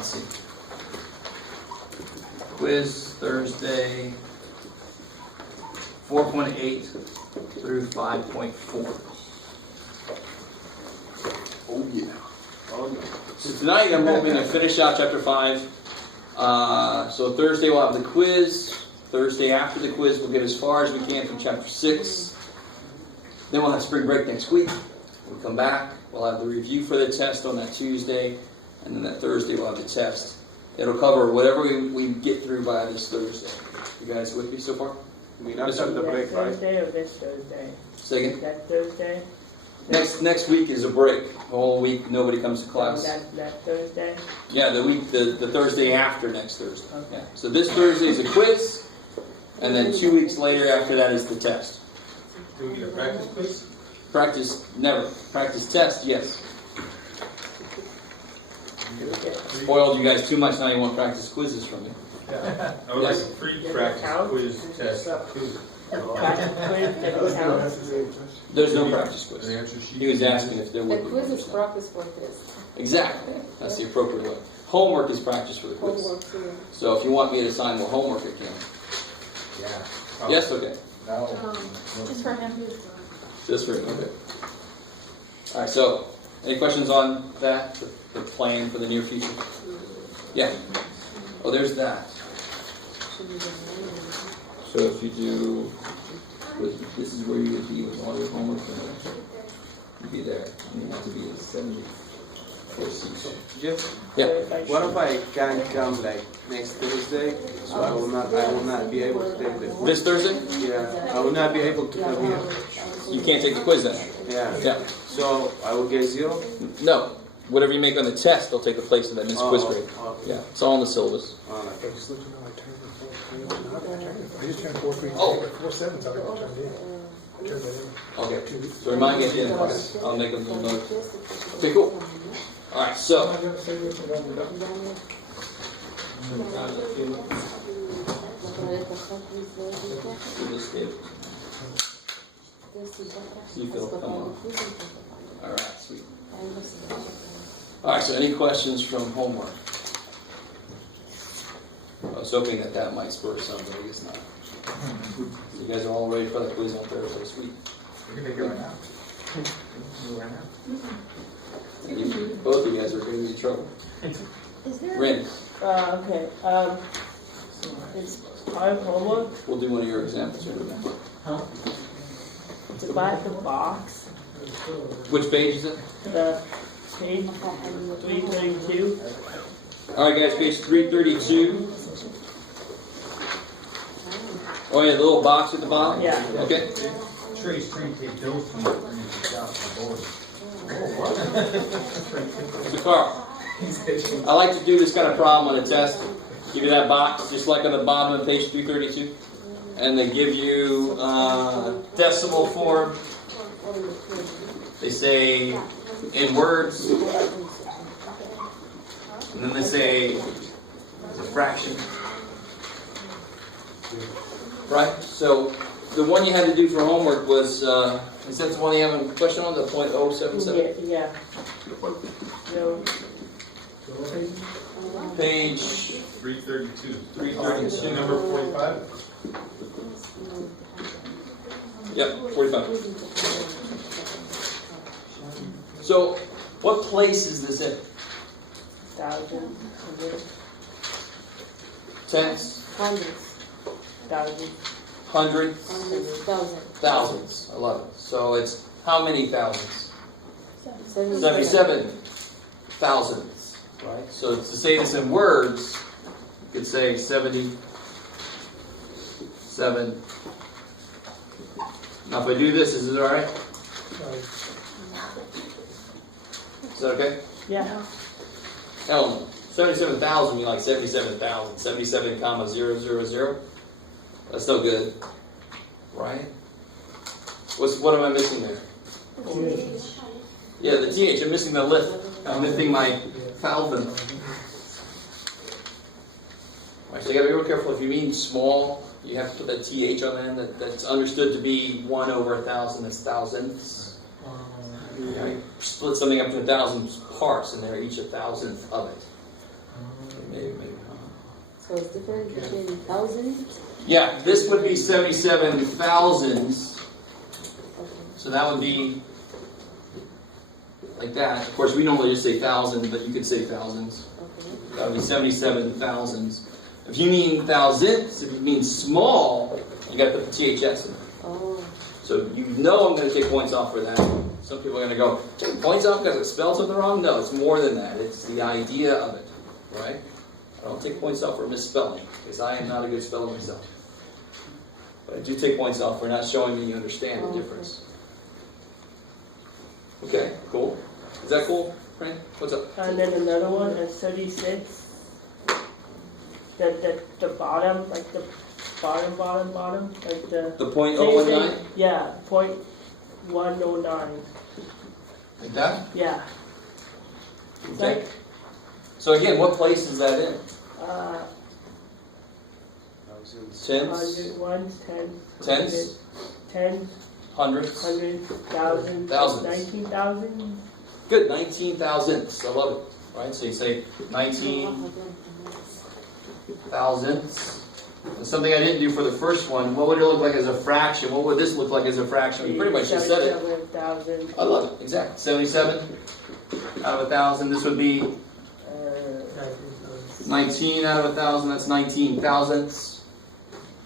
let's see. Quiz Thursday, 4.8 through 5.4. Oh yeah. Oh yeah. So tonight I'm hoping to finish out chapter 5. So Thursday we'll have the quiz. Thursday after the quiz we'll get as far as we can through chapter 6. Then we'll have spring break next week. We'll come back. We'll have the review for the test on that Tuesday. And then that Thursday we'll have the test. It'll cover whatever we get through by this Thursday. You guys with me so far? I mean, after the break, right? Thursday or this Thursday? Say again? That Thursday? Next week is a break. The whole week nobody comes to class. That Thursday? Yeah, the Thursday after next Thursday. Okay. Yeah. So this Thursday is a quiz, and then 2 weeks later after that is the test. Do we get a practice quiz? Practice, never. Practice test, yes. Spoiled you guys too much, now you want practice quizzes from me. Yeah. I would like a free practice quiz test too. Practice quiz, that counts? There's no practice quiz. The answer sheet. He was asking if there The would be. quiz is practice for test. Exactly. That's the appropriate way. Homework is practice for the quiz. Homework too. So if you want me to assign more homework, I can. Yeah. Yes, okay. No. Just for him. Just for okay. All right. So, any questions on that? The plan for the near future? Yeah. Oh, there's that. So if you do, this is where you would be with all your homework. You'd be there. And you want to be at 70. Jeff, Yeah. what if I can't come like next Thursday? So I will not be able to take the quiz. This Thursday? Yeah, I will not be able to come here. You can't take the quiz then. Yeah. Yeah. So I will get 0. No. Whatever you make on the test, they'll take the place of that missed quiz grade. Okay. Yeah. It's all in the syllabus. All right. I just turned 4.3. Oh. 4.7, so I got turned in. I turned that in. Okay. So remind me at the end of class. I'll make a little note. Okay, cool. All right. So. You feel come on. All right, sweet. All right, so any questions from homework? I was hoping that might spur some, but I guess not. You guys are all ready for the quiz on Thursday, sweet. We can take it right now. Do it right now. Both of you guys are going to be in trouble. Ren, Okay, it's part of homework we'll do one of your examples here. to buy the box, Which page is it? the page 332. All right, guys, page 332. Oh, yeah, the little box at the bottom? Yeah. Okay. Trace trying to take those from the down the board. So, Carl, I like to do this kind of problem on a test. Give you that box, just like on the bottom of page 332. And they give you decimal form. They say in words. And then they say it's a fraction. Right? So the one you had to do for homework was, is that the one you have a question on, the .077? Yeah. No. Page 332. 332. Number 45. Yep, 45. So, what place is this in? Thousand. Tens, Hundreds. Thousand. hundreds, Thousand. thousands. I love it. So it's how many thousands? 77. thousands, right? So to say this in words, you could say 77. Now if I do this, is it alright? Is that okay? Yeah. Hell no. 77,000 mean like 77,000. 77 comma 000. That's no good. Right? What am I missing there? Yeah, the TH. I'm missing the lift. I'm missing my Falvin. Right, so you gotta be real careful. If you mean small, you have to put that TH on the end. That's understood to be 1 over 1,000. That's thousandths. You split something up into 1,000 parts, and they're each 1,000th of it. Maybe. So it's different between thousand? Yeah, this would be 77 thousands. So that would be like that. Of course, we normally just say thousands, but you could say thousands. Okay. That would be 77 thousands. If you mean thousandths, if you mean small, you got to put the THS in. Oh, So you know I'm going to take points off for that. Some people are going to go, points off because it spelled something wrong? No, it's more than that. It's the idea of it, right? I don't take points off for misspelling, because I am not a good speller myself. But I do take points off for not showing me you understand the difference. Okay, cool. Is that cool, Frank? What's up? And then another one is 36. The bottom, like the bottom, like the. The point same 019? thing. Yeah, 0.109. Like that? Yeah. It's Okay. like, So again, what place is that in? Thousands. Tens? 100 ones, tens. Tens? Tens, Hundreds? hundreds, thousands. Thousands. 19,000. Good, 19 thousandths. I love it. Right? So you say 19 thousandths. And something I didn't do for the first one, what would it look like as a fraction? What would this look like as a fraction? You pretty much just said it. 77,000. I love it. Exactly. 77 out of 1,000. This would be 19 out of 1,000. That's 19 thousandths.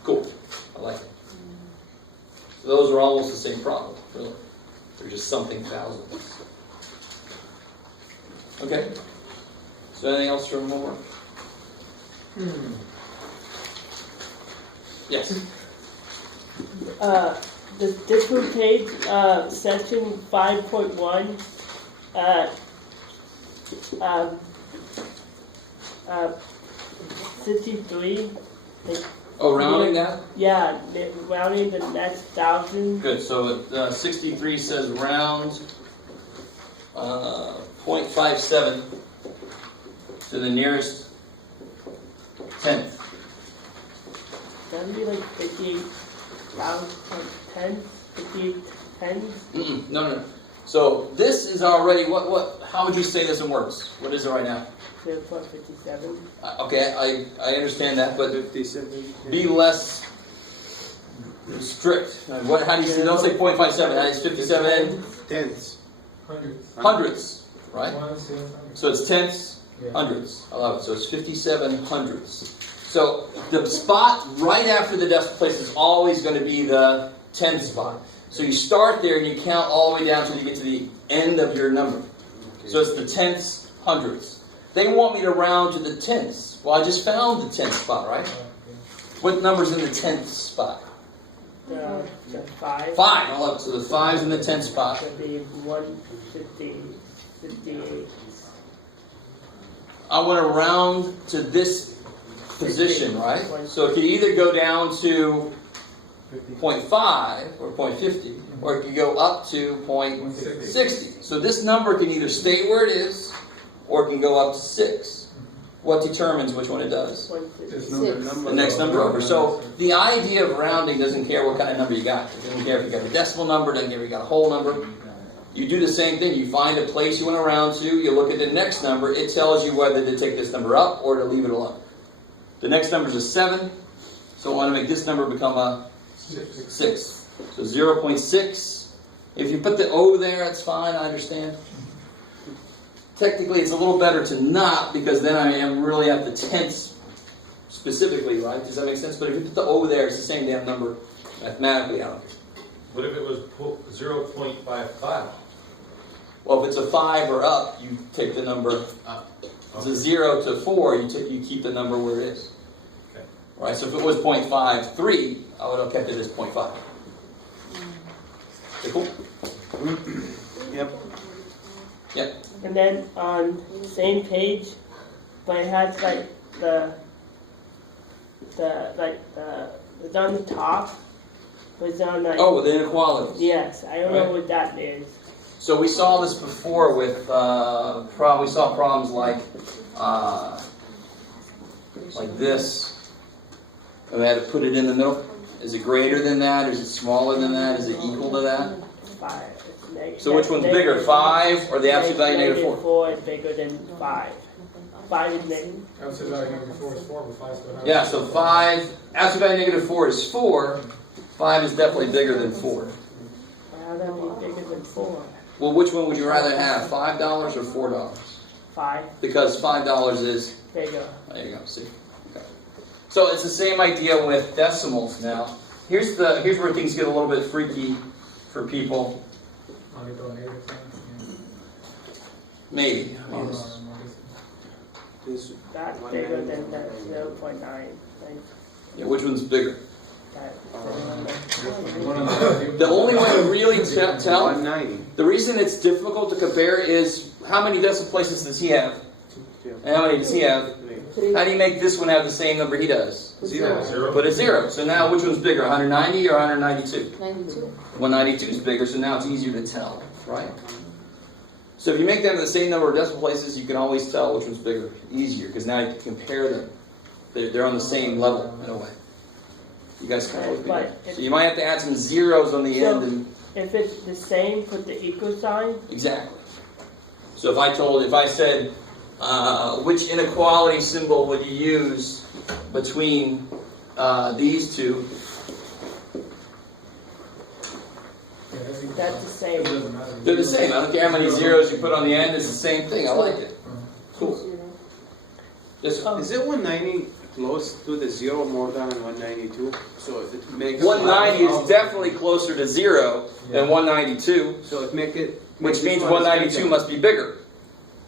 Cool. I like it. So those are almost the same problem, really. They're just something thousandths. Okay. So anything else from homework? Yes. The different page, section 5.1, 53. Oh, rounding that? Yeah, rounding the next 1,000. Good. So 63 says round 0.57 to the nearest tenth. That'd be like 58,000 tens, 58 tens. No. So this is already what? How would you say this one works? What is it right now? 0.57. Okay, I understand that, but 57. be less strict. What? How do you say? Don't say 0.57. That is 57 Tens. hundredths, right? Ones, yes, So it's tenths, yeah. hundredths. I love it. So it's 57 hundredths. So the spot right after the decimal place is always going to be the tenth spot. So you start there and you count all the way down until you get to the end of your number. So it's the tenths, hundredths. They want me to round to the tenths. Well, I just found the tenth spot, right? What number's in the tenth spot? The 5. 5. I love it. So the 5's in the tenth spot. Would be 150, 58. I want to round to this position, right? So it could either go down to 0.5 or 0.50, or it could go up to 0.60. So this number can either stay where it is, or it can go up to 6. What determines which one it does? 150. The next number over. So the idea of rounding doesn't care what kind of number you got. It doesn't care if you got a decimal number, doesn't care if you got a whole number. You do the same thing. You find a place you want to round to, you look at the next number, it tells you whether to take this number up or to leave it alone. The next number is a 7, so I want to make this number become a 6. So 0.6. If you put the O there, it's fine, I understand. Technically, it's a little better to not, because then I am really at the tenths specifically, right? Does that make sense? But if you put the O there, it's the same damn number mathematically. I don't care. What if it was 0.55? Well, if it's a 5 or up, you take the number. If it's a 0 to 4, you keep the number where it is. Okay. Right. So if it was 0.53, I would have kept it as 0.5. Okay, cool. Yep. Yep. And then on the same page, but it has like it's on the top, but it's on like. Oh, the inequalities. Yes, I don't know what that is. So we saw this before with we saw problems like this, and we had to put it in the middle. Is it greater than that? Is it smaller than that? Is it equal to that? 5. It's So which one's bigger, 5 or the absolute value negative 4? 4 is bigger than 5. 5 is negative. Absolute value negative 4 is 4, but 5 is still not. Yeah, so 5, absolute value negative 4 is 4. 5 is definitely bigger than 4. How that be bigger than 4? Well, which one would you rather have, $5 or $4? 5 Because $5 is, bigger. there you go, see? Okay. So it's the same idea with decimals now. Here's where things get a little bit freaky for people. Oh, they throw a negative sign? Maybe. I Yeah. mean, Oh, it's- no, This That's one bigger negative. than that 0.9. Like yeah, which one's bigger? that. The only way to really tell, 190. the reason it's difficult to compare is how many decimal places does he have? And how many does he have? How do you make this one have the same number he does? 0. Put a 0. So now which one's bigger, 190 or 192? 92. 192 is bigger, so now it's easier to tell, right? So if you make them the same number of decimal places, you can always tell which one's bigger, easier, because now you can compare them. They're on the same level, in a way. You guys kind of with me there? So you might have to add some zeros on the end, and If it's the same, put the equal sign. exactly. So if I said, which inequality symbol would you use between these two? Yeah, that's equal. That's the same. It doesn't matter. They're the same. I don't care how many zeros you put on the end, it's the same thing. I like it. Cool. This one. Is it 190 close to the 0 more than 192? So it makes 190 is definitely closer to 0 than 192, So it make it. which makes means this one 192 bigger. must be bigger.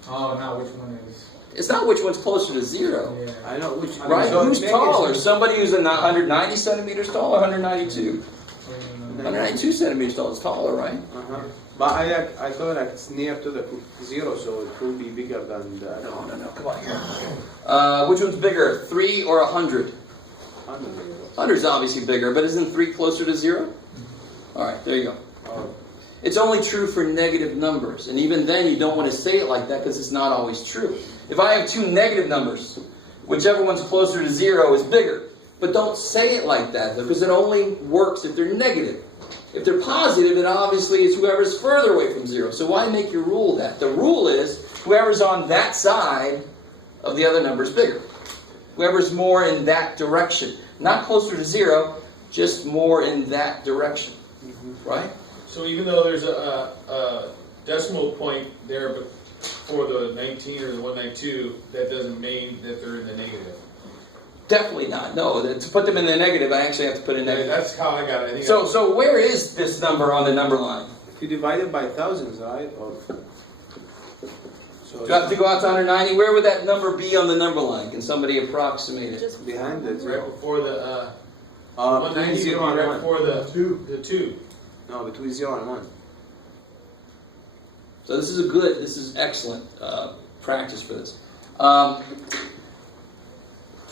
Oh, now which one is? It's not which one's closer to 0, Yeah. I know which. right? so Who's make it- taller? Somebody who's 190 centimeters tall or 192? 192 centimeters tall is taller, right? Uh-huh. But I thought like it's near to the 0, so it could be bigger than the other one. No, come on here. Which one's bigger, 3 or 100? 100 is obviously bigger, but isn't 3 closer to 0? All right, there you go. Oh. It's only true for negative numbers, and even then you don't want to say it like that because it's not always true. If I have 2 negative numbers, whichever one's closer to 0 is bigger. But don't say it like that, because it only works if they're negative. If they're positive, it obviously is whoever's further away from 0. So why make your rule that? The rule is whoever's on that side of the other number is bigger. Whoever's more in that direction. Not closer to 0, just more in that direction. Right? So even though there's a decimal point there but for the 19 or the 192, that doesn't mean that they're in the negative. Definitely not. No, to put them in the negative, I actually have to put in negative. That's how I got it. I think So where is this number on the number line? If you divide it by thousands, right? So Do I have to go out to 190? Where would that number be on the number line? Can somebody approximate it? just behind it. it's right before the Between 190 0 would be and right 1. before the 2. 2. No, between 0 and 1. So this is excellent practice for this.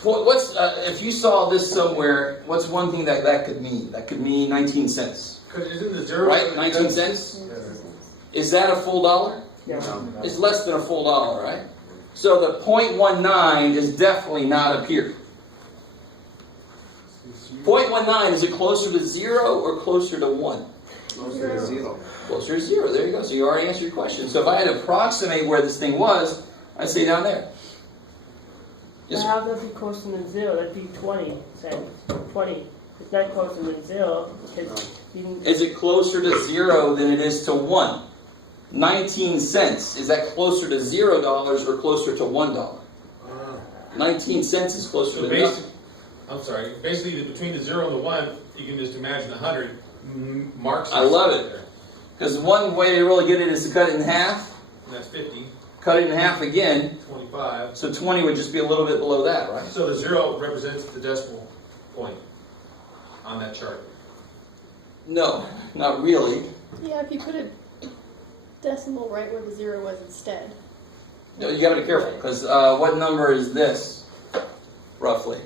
If you saw this somewhere, what's one thing that could mean? That could mean 19 cents, Because isn't the 0 right? 19 cents? Is that a full dollar? Yeah. No. It's less than a full dollar, right? So the 0.19 is definitely not up here. 0.19, is it closer to 0 or closer to 1? Closer to 0. Closer to 0, there you go. So you already answered your question. So if I had to approximate where this thing was, I'd say down there. But how would that be closer than 0? That'd be 20 cents. 20. It's not closer than 0 because you can. Is it closer to 0 than it is to 1? 19 cents, is that closer to $0 or closer to $1? 19 cents is closer So to nothing. basically between the 0 and the 1, you can just imagine 100 marks. I love it. there. Because one way to really get it is to cut it in half, And that's 50, cut it in half again, 25. so 20 would just be a little bit below that, right? So the 0 represents the decimal point on that chart. No, not really. Yeah, if you put a decimal right where the 0 was instead. No, you gotta be careful, because what number is this, roughly?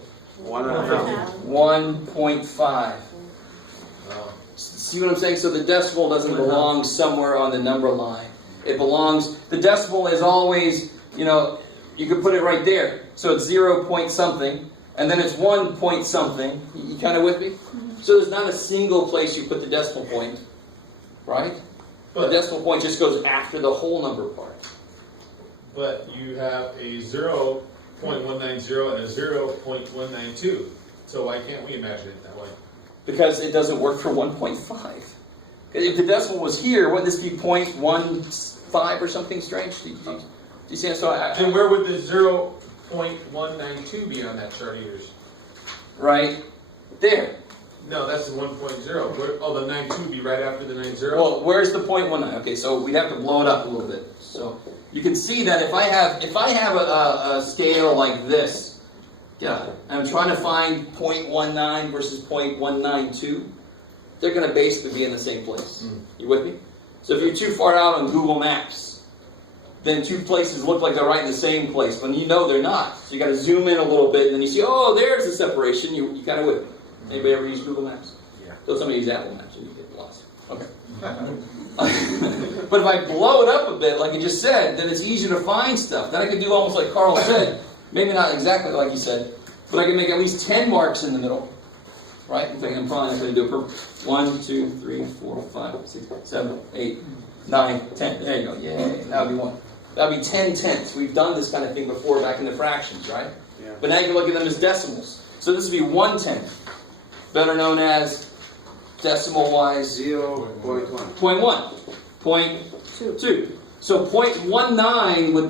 1.5. 1.5. Oh. See what I'm saying? So the decimal doesn't belong somewhere on the number line. It belongs, the decimal is always, you could put it right there. So it's 0 point something, and then it's 1 point something. You kind of with me? So there's not a single place you put the decimal point, right? The But decimal point just goes after the whole number part. but you have a 0.190 and a 0.192. So why can't we imagine it that way? Because it doesn't work for 1.5. If the decimal was here, wouldn't this be 0.15 or something strange? Do you see? So And where would the 0.192 be on that chart of yours? right there. No, that's the 1.0. Oh, the 92 would be right after the 90. Well, where's the 0.19? Okay, so we'd have to blow it up a little bit. So you can see that if I have a scale like this, yeah, and I'm trying to find 0.19 versus 0.192, they're going to basically be in the same place. You with me? So if you're too far out on Google Maps, then two places look like they're right in the same place, when you know they're not. So you got to zoom in a little bit, and then you see, oh, there's the separation. You kind of with me. Anybody ever use Google Maps? Yeah. So somebody use Apple Maps and you get lost. Okay. But if I blow it up a bit, like you just said, then it's easier to find stuff. Then I can do almost like Carl said. Maybe not exactly like you said, but I can make at least 10 marks in the middle. Right? In fact, I'm probably not going to do it perfect. 1, 2, 3, 4, 5, 6, 7, 8, 9, 10. There you go. Yay. That would be 1. That would be 10 tenths. We've done this kind of thing before back in the fractions, right? Yeah. But now you can look at them as decimals. So this would be 1/10, better known as decimal-wise 0.1. 0.1, 0.2. So 0.19 would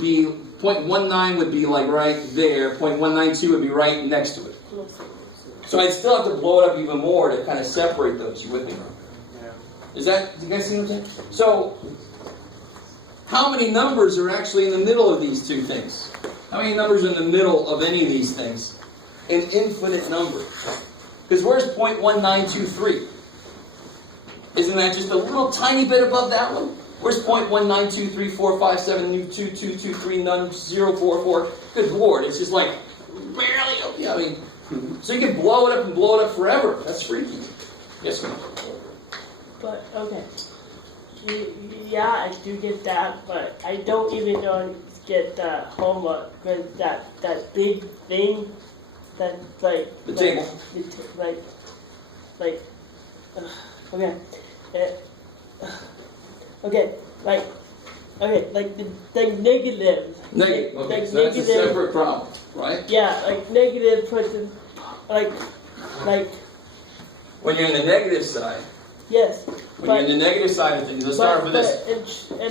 be like right there. 0.192 would be right next to it. So I'd still have to blow it up even more to kind of separate those. You with me? Yeah. Do you guys see what I'm saying? So how many numbers are actually in the middle of these two things? How many numbers are in the middle of any of these things? An infinite number. Because where's 0.1923? Isn't that just a little tiny bit above that one? Where's 0.192345722239044? Good Lord, it's just like barely. Yeah, I mean, so you can blow it up and blow it up forever. That's freaky. Yes, ma'am. But, okay. Yeah, I do get that, but I don't even get the homework, because that big thing, that, like... The table. Okay. Okay, like the negative. Negative. Okay, Like so that's a negative. separate problem, right? Yeah, like negative puts in, like, When you're in the negative side, yes. when you're in the negative side of things, let's start with this.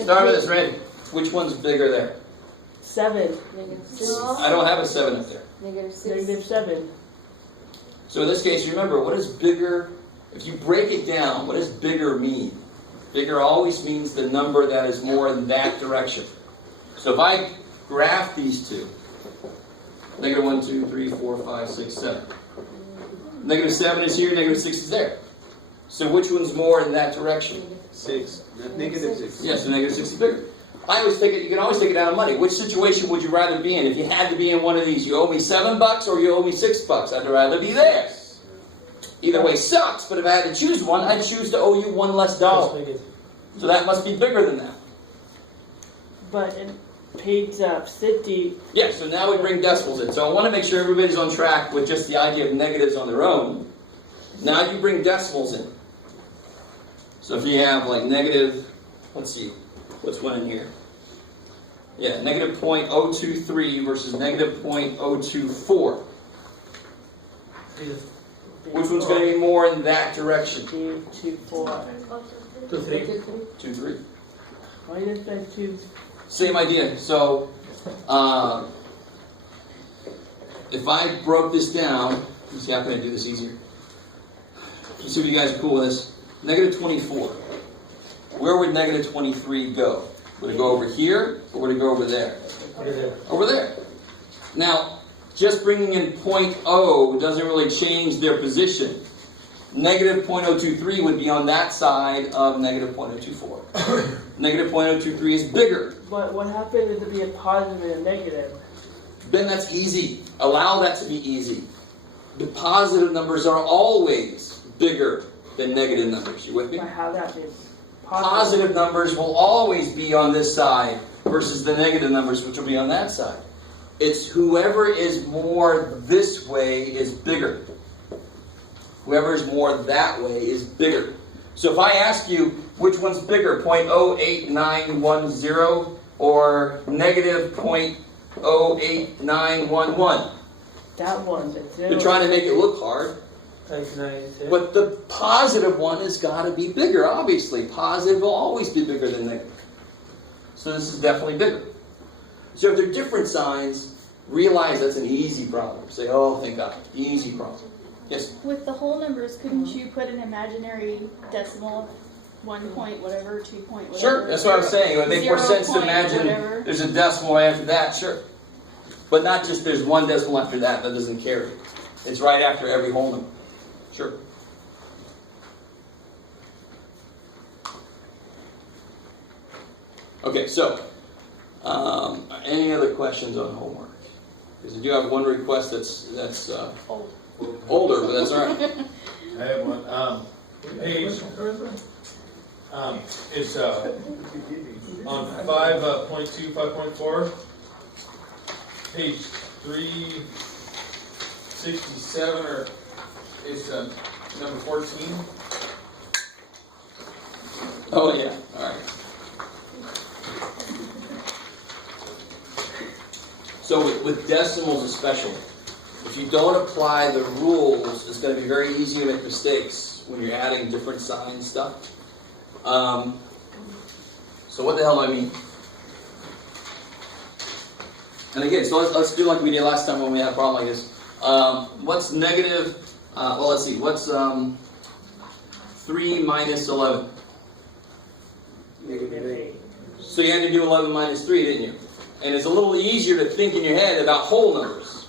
Start with this, ready? Which one's bigger there? 7. I don't have a 7 up there. Negative 7. So in this case, remember, what is bigger? If you break it down, what does bigger mean? Bigger always means the number that is more in that direction. So if I graph these two, negative 1, 2, 3, 4, 5, 6, 7. Negative 7 is here, negative 6 is there. So which one's more in that direction? 6. Negative 6. Yes, the negative 6 is bigger. I always take it. You can always take it out of money. Which situation would you rather be in? If you had to be in one of these, you owe me $7 or you owe me $6. I'd rather be there. Either way sucks, but if I had to choose one, I'd choose to owe you $1 less. So that must be bigger than that. But in page 50. Yeah, so now we bring decimals in. So I want to make sure everybody's on track with just the idea of negatives on their own. Now you bring decimals in. So if you have like negative, let's see, what's one in here? Yeah, negative 0.023 versus negative 0.024. Which one's going to be more in that direction? 2, 4. 2, 3. 2, 3. Why does that 2? Same idea. So, if I broke this down, you see how can I do this easier? Let's see if you guys are cool with this. Negative 24. Where would negative 23 go? Would it go over here, or would it go over there? Over there. Now, just bringing in 0.0 doesn't really change their position. Negative 0.023 would be on that side of negative 0.024. Negative 0.023 is bigger. But what happens if it be a positive and a negative? Then that's easy. Allow that to be easy. The positive numbers are always bigger than negative numbers. You with me? But how that is Positive numbers will always be on this side versus the negative numbers, which will be on that side. It's whoever is more this way is bigger. Whoever is more that way is bigger. So if I ask you which one's bigger, 0.08910 or negative 0.08911. That one, the zero. They're trying to make it look hard, Times 9, but the positive one has got to be bigger, obviously. Positive will always be bigger than negative. So this is definitely bigger. So if they're different signs, realize that's an easy problem. Say, oh, thank God, easy problem. Yes? With the whole numbers, couldn't you put an imaginary decimal, 1 point whatever, 2 point whatever? Sure, that's what I was saying. It would make more 0 sense to point imagine whatever. there's a decimal after that, sure. But not just there's one decimal after that doesn't carry. It's right after every whole number. Sure. Okay, so, any other questions on homework? Because I do have one request that's older, but that's all right. I have one. Page, it's on 5.2, 5.4, page 367, or it's number 14. Oh, yeah, all right. So with decimals especially, if you don't apply the rules, it's going to be very easy to make mistakes when you're adding different sign stuff. So what the hell do I mean? And again, so let's do like we did last time when we had a problem like this. What's negative? Well, let's see. What's 3 minus 11? Negative 8. So you had to do 11 minus 3, didn't you? And it's a little easier to think in your head about whole numbers.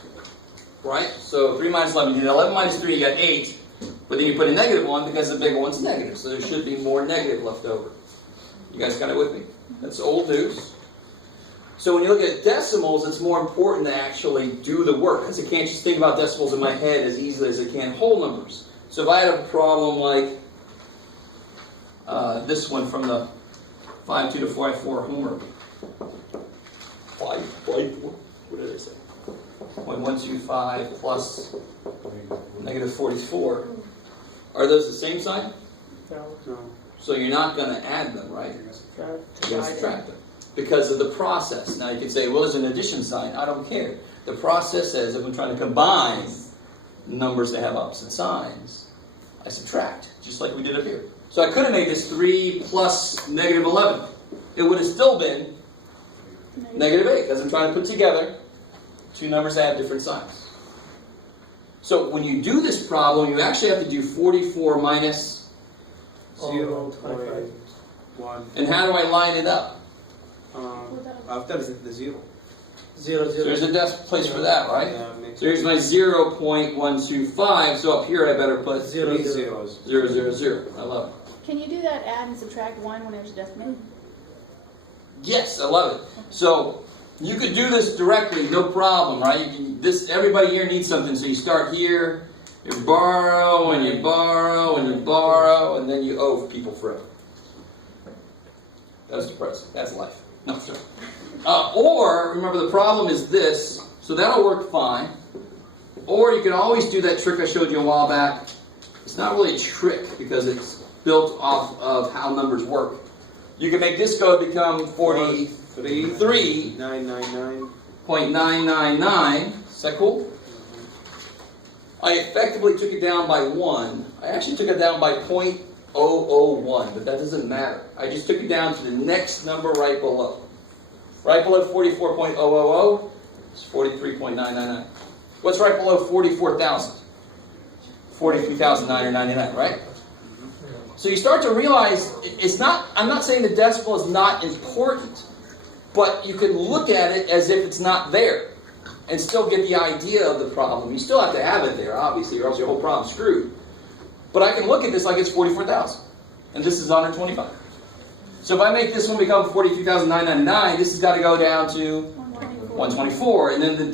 Right? So 3 minus 11, you did 11 minus 3, you got 8. But then you put a negative 1 because the bigger one's negative. So there should be more negative left over. You guys got it with me? That's old news. So when you look at decimals, it's more important to actually do the work. Because I can't just think about decimals in my head as easily as I can whole numbers. So if I had a problem like this one from the 5.2 to 5.4 homework. 5.4. What did I say? 0.125 plus negative 44. Are those the same sign? No, No. So you're not going to add them, right? You're going to subtract them. Because of the process. Now you can say, well, there's an addition sign. I don't care. The process says if I'm trying to combine numbers that have opposite signs, I subtract, just like we did up here. So I could have made this 3 plus negative 11. It would have still been negative 8, because I'm trying to put together two numbers that have different signs. So when you do this problem, you actually have to do 44 minus, 0.1. and how do I line it up? After the 0. 0, So there's a decimal place for that, right? Yeah, makes So here's my 0.125, so up here I better put 0, 3 0. zeros. 0, 0, 0. I love it. Can you do that add and subtract 1 when there's a decimal? Yes, I love it. So you could do this directly, no problem, right? You can, everybody here needs something, so you start here, you borrow, and you borrow, and you borrow, and then you owe people forever. That's depressing. That's life. No, sorry. Or, remember the problem is this, so that'll work fine. Or you can always do that trick I showed you a while back. It's not really a trick, because it's built off of how numbers work. You can make this go become 43.999. 999. Is that cool? I effectively took it down by 1. I actually took it down by 0.001, but that doesn't matter. I just took it down to the next number right below. Right below 44.000 is 43.999. What's right below 44,000? 43,999, right? So you start to realize it's not, I'm not saying the decimal is not important, but you can look at it as if it's not there and still get the idea of the problem. You still have to have it there, obviously, or else your whole problem's screwed. But I can look at this like it's 44,000, and this is 125. So if I make this one become 43,999, this has got to go down to 124, and then the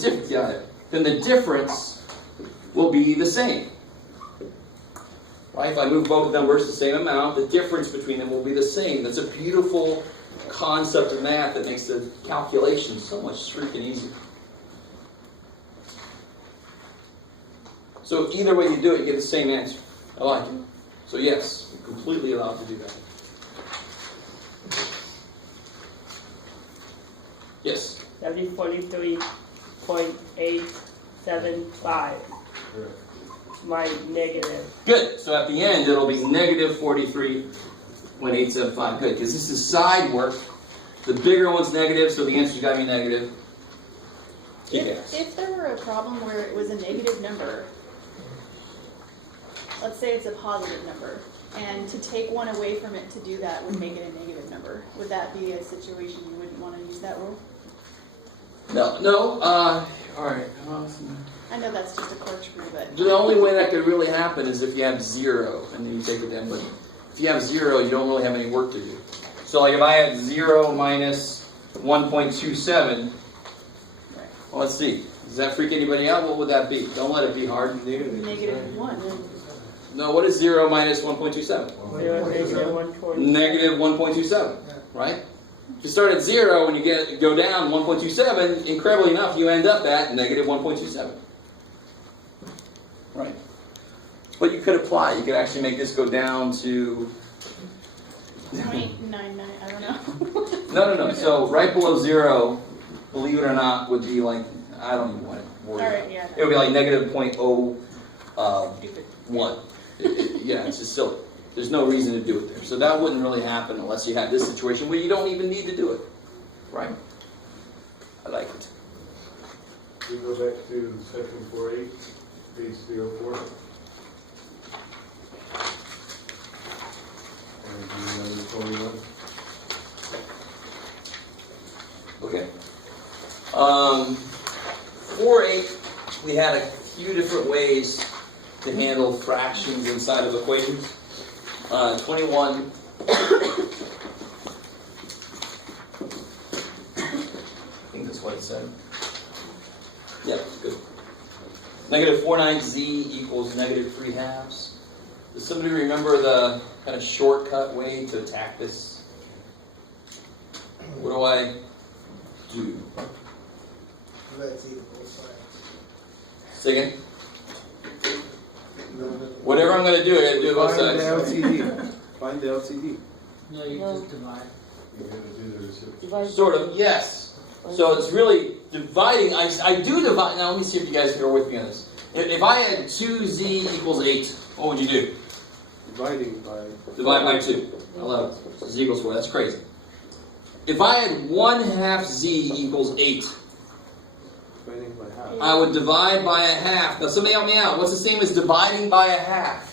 difference will be the same. Right? If I move both numbers the same amount, the difference between them will be the same. That's a beautiful concept of math that makes the calculation so much freaking easier. So either way you do it, you get the same answer. I like it. So yes, you're completely allowed to do that. Yes. That'd be 43.875. My negative. Good. So at the end, it'll be negative 43.875. Good, because this is side work. The bigger one's negative, so the answer's got to be negative. Yes. If there were a problem where it was a negative number, let's say it's a positive number, and to take one away from it to do that would make it a negative number, would that be a situation you wouldn't want to use that rule? No. All right. I know that's just a corkscrew, but The only way that could really happen is if you have 0 and then you take it down. But if you have 0, you don't really have any work to do. So like if I had 0 minus 1.27, well, let's see. Does that freak anybody out? What would that be? Don't let it be hard. negative 1. No, what is 0 minus 1.27? Zero, negative 1.27. Negative 1.27, right? If you start at 0 and you go down 1.27, incredibly enough, you end up at negative 1.27. Right. But you could apply. You could actually make this go down to... 0.99, I don't know. No. So right below 0, believe it or not, would be like, I don't even want to worry about Alright, it. yeah. It would be like negative 0.01. Stupid. Yeah, it's just silly. There's no reason to do it there. So that wouldn't really happen unless you have this situation where you don't even need to do it. Right? I like it. We go back to section 4.8, page 304. And do number 21. Okay. 4.8, we had a few different ways to handle fractions inside of equations. 21. I think that's what it said. Yeah, good. Negative 4/9z equals negative 3/2. Does somebody remember the kind of shortcut way to attack this? What do I do? Let's eat both sides. Say again? Whatever I'm going to do, I got to do it both Find the sides. LCD. Find the LCD. No, you just divide. You gotta do the reciprocal. Divide. Sort of, yes. So it's really dividing. I do divide. Now let me see if you guys are with me on this. If I had 2z equals 8, what would you do? Dividing by... Divide by 2. 11. So z equals 4. That's crazy. If I had 1/2 z equals 8, Dividing by half. I would divide by a half. Now somebody help me out. What's the same as dividing by a half?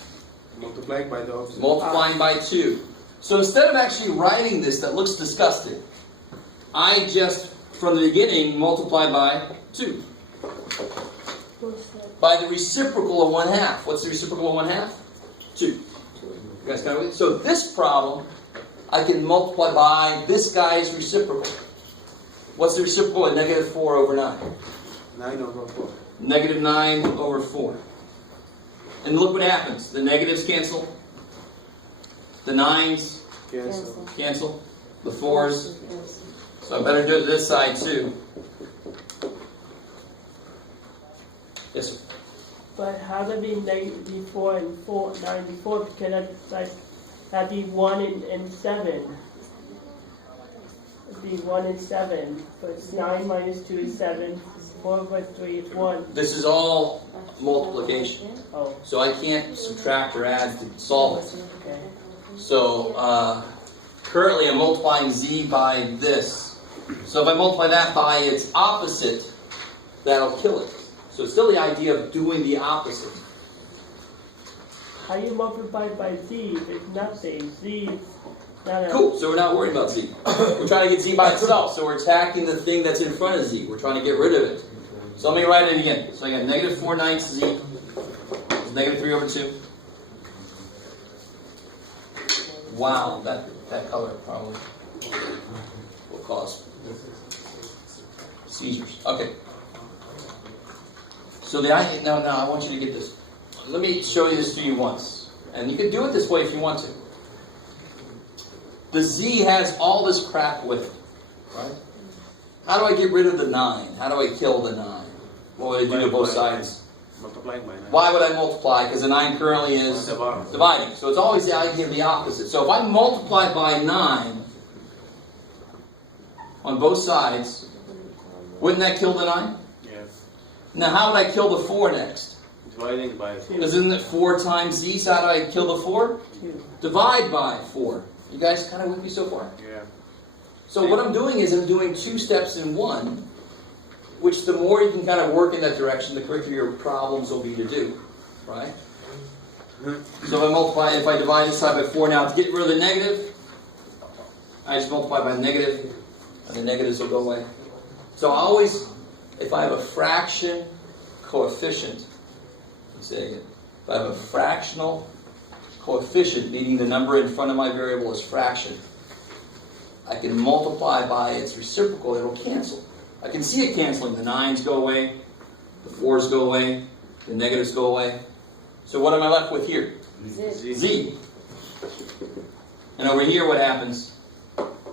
Multiplied by the opposite. Multiplying by 2. So instead of actually writing this that looks disgusting, I just, from the beginning, multiply by 2. By the reciprocal of 1/2. What's the reciprocal of 1/2? 2. You guys got it? So this problem, I can multiply by this guy's reciprocal. What's the reciprocal of negative 4/9? 9/4. Negative 9/4. And look what happens. The negatives cancel. The 9s Cancel. cancel. The 4s. So I better do it this side too. Yes, sir. But how to be negative before and 94? Because that's like, that'd be 1 and 7. It'd be 1 and 7. But 9 minus 2 is 7. 4 plus 3 is 1. This is all multiplication. Oh, So I can't subtract or add to solve it. okay. So currently I'm multiplying z by this. So if I multiply that by its opposite, that'll kill it. So it's still the idea of doing the opposite. How you multiply by z if it's nothing? Z is not a... Cool, so we're not worried about z. We're trying to get z by itself, so we're attacking the thing that's in front of z. We're trying to get rid of it. So let me write it again. So I got negative 4/9 z is negative 3/2. Wow, that color probably will cause seizures. Okay. So now I want you to get this. Let me show you this to you once. And you can do it this way if you want to. The z has all this crap with it, right? How do I get rid of the 9? How do I kill the 9? What would I do to both sides? Multiplying by 9. Why would I multiply? Because the 9 currently is dividing. So it's always the idea of the opposite. So if I multiply by 9 on both sides, Wouldn't that kill the 9? Yeah. Now how would I kill the 4 next? Dividing by 4. Isn't it 4 times z? So how do I kill the 4? 2. Divide by 4. You guys kind of with me so far? Yeah. So what I'm doing is I'm doing 2 steps in one, which the more you can kind of work in that direction, the quicker your problems will be to do, right? So if I divide this side by 4 now, to get rid of the negative, I just multiply by the negative, and the negatives will go away. So I always, if I have a fraction coefficient, let's say again, if I have a fractional coefficient, meaning the number in front of my variable is fraction, I can multiply by its reciprocal, it'll cancel. I can see it canceling. The 9s go away, the 4s go away, the negatives go away. So what am I left with here? Z. Z. And over here what happens?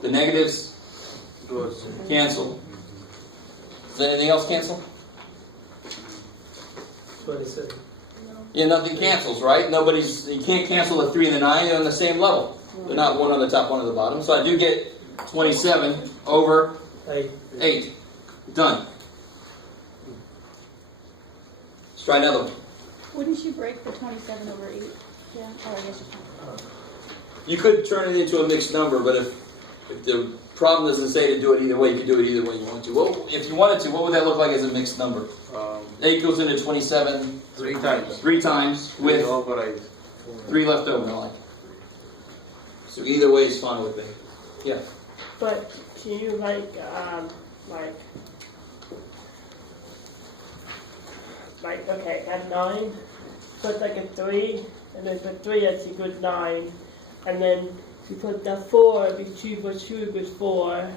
The negatives cancel. Does anything else cancel? 27. Yeah, nothing cancels, right? You can't cancel the 3 and the 9, they're on the same level. They're not one on the top, one on the bottom. So I do get 27 over 8. Done. Let's try another one. Wouldn't you break the 27 over 8? Yeah, oh, I guess you can. You could turn it into a mixed number, but if the problem doesn't say to do it either way, you can do it either way you want to. Well, if you wanted to, what would that look like as a mixed number? 8 goes into 27 3 times. 3 times with Over 8. 3 left over. I like it. So either way is fine with me. Yeah. But can you like okay, at 9, put like a 3, and then put 3 that's a good 9, and then you put the 4, it'd be 2 plus 2 equals 4.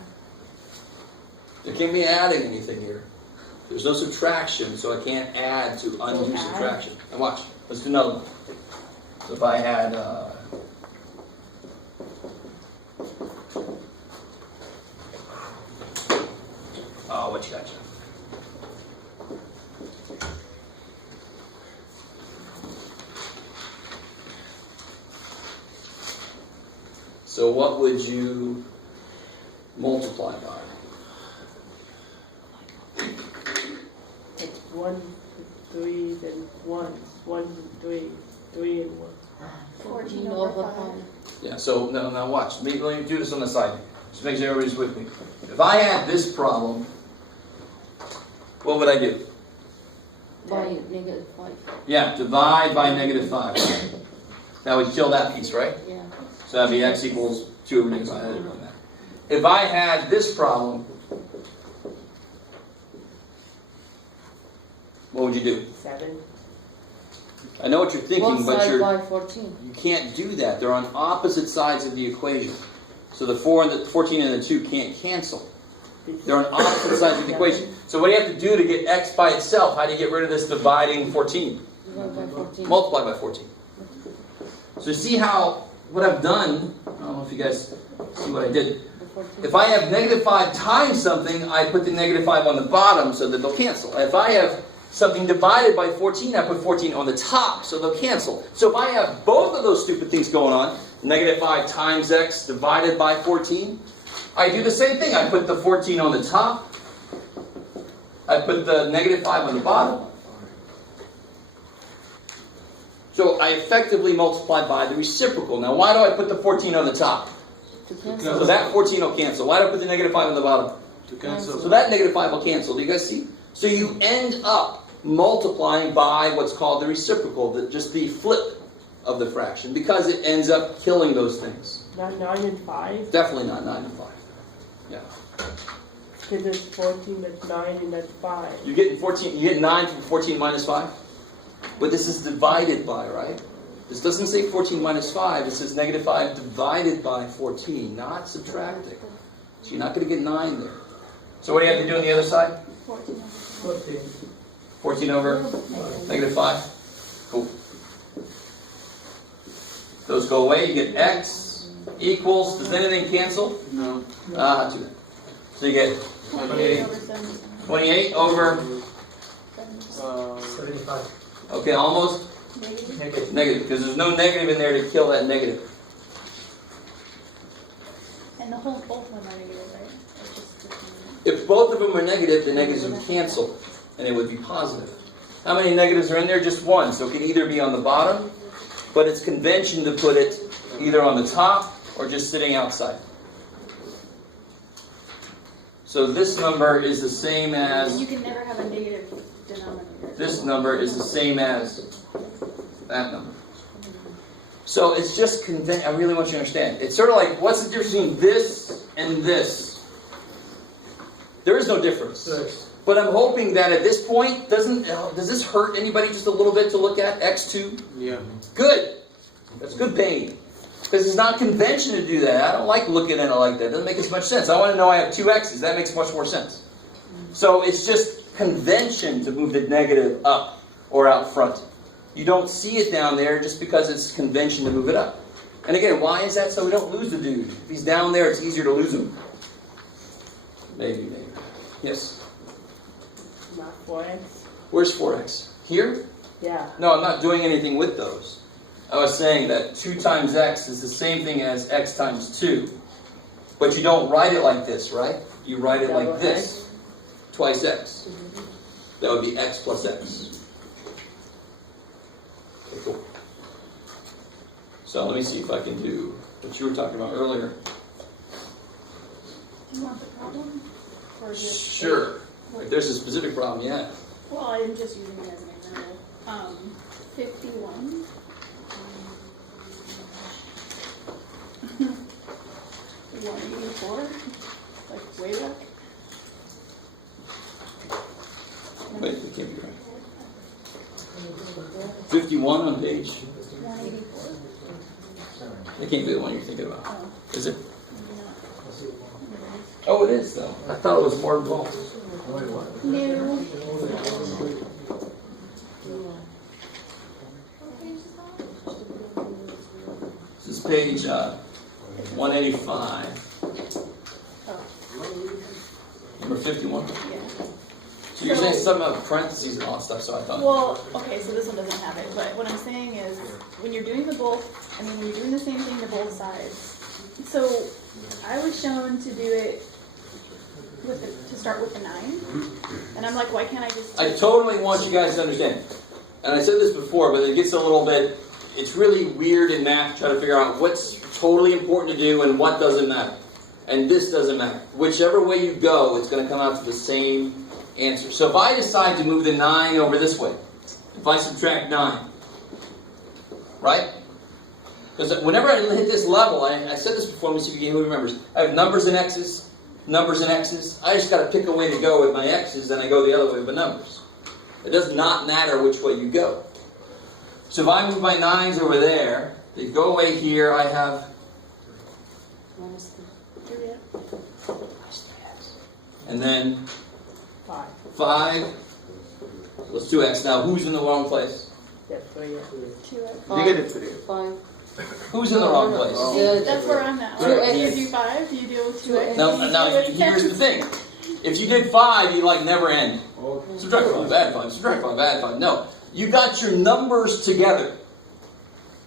There can't be adding anything here. There's no subtraction, so I can't add to undo subtraction. And watch. Let's do another one. So if I had what you got, Jeff? So what would you multiply by? It's 1, 3, then 1, 1 and 3, 3 and 1. 14 over 5. Yeah, so now watch. Let me do this on the side. Just make sure everybody's with me. If I had this problem, what would I do? By negative 5. Yeah, divide by negative 5. Right? That would kill that piece, right? Yeah. So that'd be x equals 2 over negative 5. I didn't run that. If I had this problem, what would you do? 7. I know what you're thinking, One but side by 14. you can't do that. They're on opposite sides of the equation. So the 4 and the 14 and the 2 can't cancel. They're on opposite sides of the equation. So what do you have to do to get x by itself? How do you get rid of this dividing 14? Divide by 14. Multiply by 14. So see how, what I've done, I don't know if you guys see what I did. If I have negative 5 times something, I put the negative 5 on the bottom so that they'll cancel. If I have something divided by 14, I put 14 on the top so they'll cancel. So if I have both of those stupid things going on, negative 5 times x divided by 14, I do the same thing. I put the 14 on the top. I put the negative 5 on the bottom. So I effectively multiply by the reciprocal. Now why do I put the 14 on the top? To cancel. So that 14 will cancel. Why do I put the negative 5 on the bottom? To cancel. So that negative 5 will cancel. Do you guys see? So you end up multiplying by what's called the reciprocal, just the flip of the fraction, because it ends up killing those things. Not 9 and 5? Definitely not 9 and 5. Yeah. Because it's 14, that's 9, and that's 5. You're getting 14. You get 9 from 14 minus 5. But this is divided by, right? This doesn't say 14 minus 5. It says negative 5 divided by 14, not subtracting. So you're not going to get 9 there. So what do you have to do on the other side? 14 over 14. 14 over negative 5. Cool. Those go away. You get x equals, does anything cancel? No. Too bad. So you get 28 over 77. 28 over, 75. okay, almost Negative. negative, because there's no negative in there to kill that negative. And the whole both of them are negative, right? Or just 15? If both of them are negative, the negatives would cancel, and it would be positive. How many negatives are in there? Just one. So it can either be on the bottom, but it's convention to put it either on the top or just sitting outside. So this number is the same as, You can never have a negative denominator. this number is the same as that number. So it's just I really want you to understand. It's sort of like, what's the difference between this and this? There is no difference. But I'm hoping that at this point, does this hurt anybody just a little bit to look at? X2? Yeah. Good. That's good pain. Because it's not convention to do that. I don't like looking at it like that. It doesn't make as much sense. I want to know I have two X's. That makes much more sense. So it's just convention to move the negative up or out front. You don't see it down there just because it's convention to move it up. And again, why is that? So we don't lose the dude. If he's down there, it's easier to lose him. Maybe. Yes? Not 4x. Where's 4x? Here? Yeah. No, I'm not doing anything with those. I was saying that 2 times x is the same thing as x times 2. But you don't write it like this, right? You write it like this. Twice x. That would be x plus x. Okay, cool. So let me see if I can do what you were talking about earlier. Do you want the problem? Or just Sure. If there's a specific problem, yeah. Well, I'm just using it as an example. 51. 184. Like way back. Wait, it can't be right. 51 on page. 184. It can't be the one you're thinking about. Oh, Is it? maybe not. Oh, it is, though. I thought it was more involved. No. This is page 185. Number 51. Yeah. So you're saying something about parentheses and all that stuff, so I thought. Well, okay, so this one doesn't have it, but what I'm saying is, when you're doing when you're doing the same thing to both sides. So, I was shown to do it to start with the 9, and I'm like, why can't I just? I totally want you guys to understand. And I said this before, but it gets a little bit, it's really weird in math to try to figure out what's totally important to do and what doesn't matter. And this doesn't matter. Whichever way you go, it's going to come out to the same answer. So if I decide to move the 9 over this way, if I subtract 9, right? Because whenever I hit this level, I said this before, let me see if who remembers. I have numbers and x's. I just got to pick a way to go with my x's, and I go the other way with the numbers. It does not matter which way you go. So if I move my 9s over there, they go away here, I have Minus 3. and then 5. 5. Let's do x. Now, who's in the wrong place? That's where you 2x. Negative 3. 5. Who's in the wrong place? Yeah, That's where I'm at. Right. Do you do 5? Do you do 2x? Now, here's the thing. If you did 5, you never end. Subtract 5, add 5, subtract 5, add 5. No. You got your numbers together.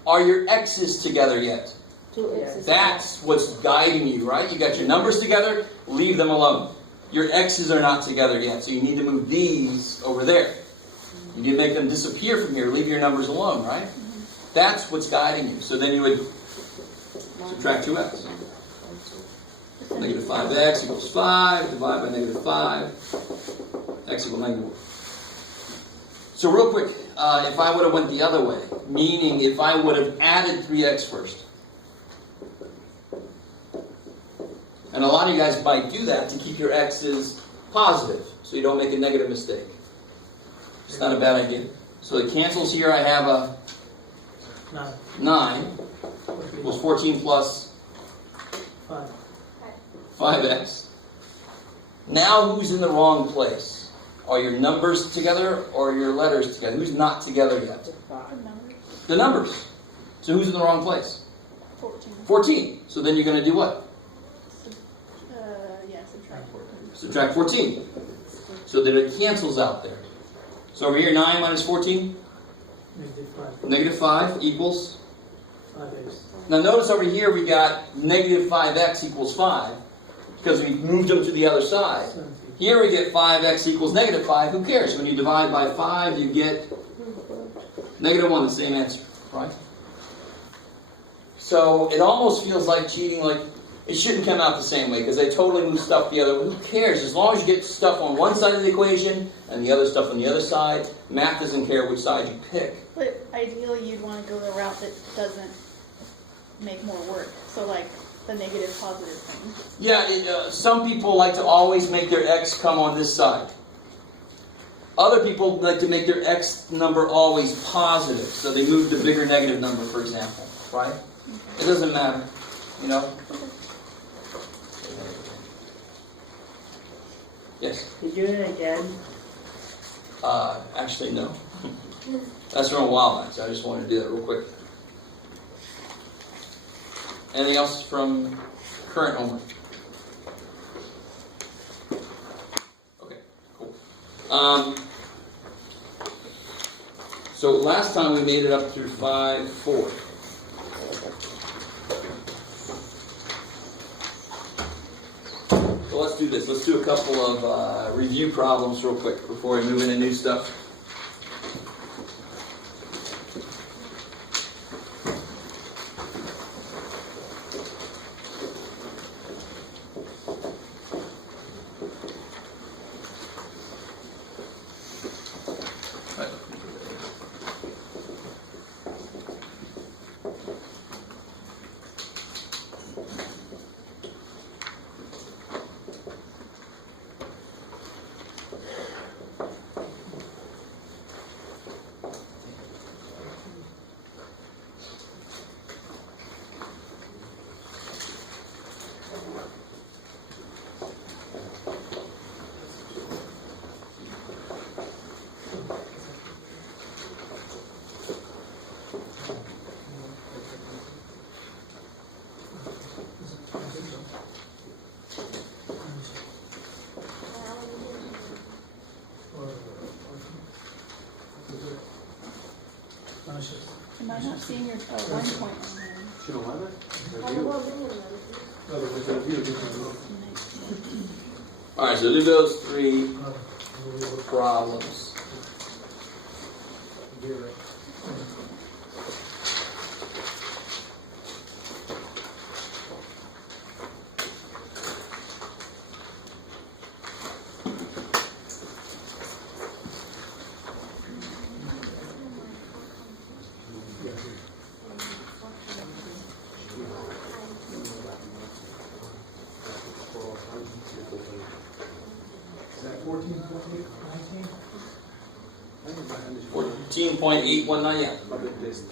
Are your x's together yet? 2x. That's what's guiding you, right? You got your numbers together, leave them alone. Your x's are not together yet, so you need to move these over there. You need to make them disappear from here, leave your numbers alone, right? That's what's guiding you. So then you would subtract 2x. Negative 5x equals 5, divide by negative 5, x equals negative 1. So real quick, if I would have went the other way, meaning if I would have added 3x first. And a lot of you guys might do that to keep your x's positive, so you don't make a negative mistake. It's not a bad idea. So it cancels here. I have a 9 equals 14 plus 5x. Now who's in the wrong place? Are your numbers together or your letters together? Who's not together yet? The numbers. So who's in the wrong place? 14. 14. So then you're going to do what? Yeah, subtract 14. Subtract 14. So that it cancels out there. So over here, 9 minus 14? Negative 5 equals? 5x. Now notice over here we got negative 5x equals 5. because we moved them to the other side. Here we get 5x equals negative 5. Who cares? When you divide by 5, you get negative 1, the same answer, right? So it almost feels like cheating, like it shouldn't come out the same way because they totally move stuff the other way. Who cares? As long as you get stuff on one side of the equation and the other stuff on the other side, math doesn't care which side you pick. But ideally, you'd want to go the route that doesn't make more work. So like the negative positive thing. Yeah, some people like to always make their x come on this side. Other people like to make their x number always positive, so they move the bigger negative number, for example, right? It doesn't matter, you know? Yes? You do it again? Actually, no. That's from a while back, so I just wanted to do that real quick. Anything else from current homework? Okay, cool. So last time we made it up through 5-4. So let's do this. Let's do a couple of review problems real quick before we move into new stuff. Am I not seeing your 1 point on there? Should 11? Alright, so do those 3 problems. Is that 14.8, 19? 14.819, yeah. Public test.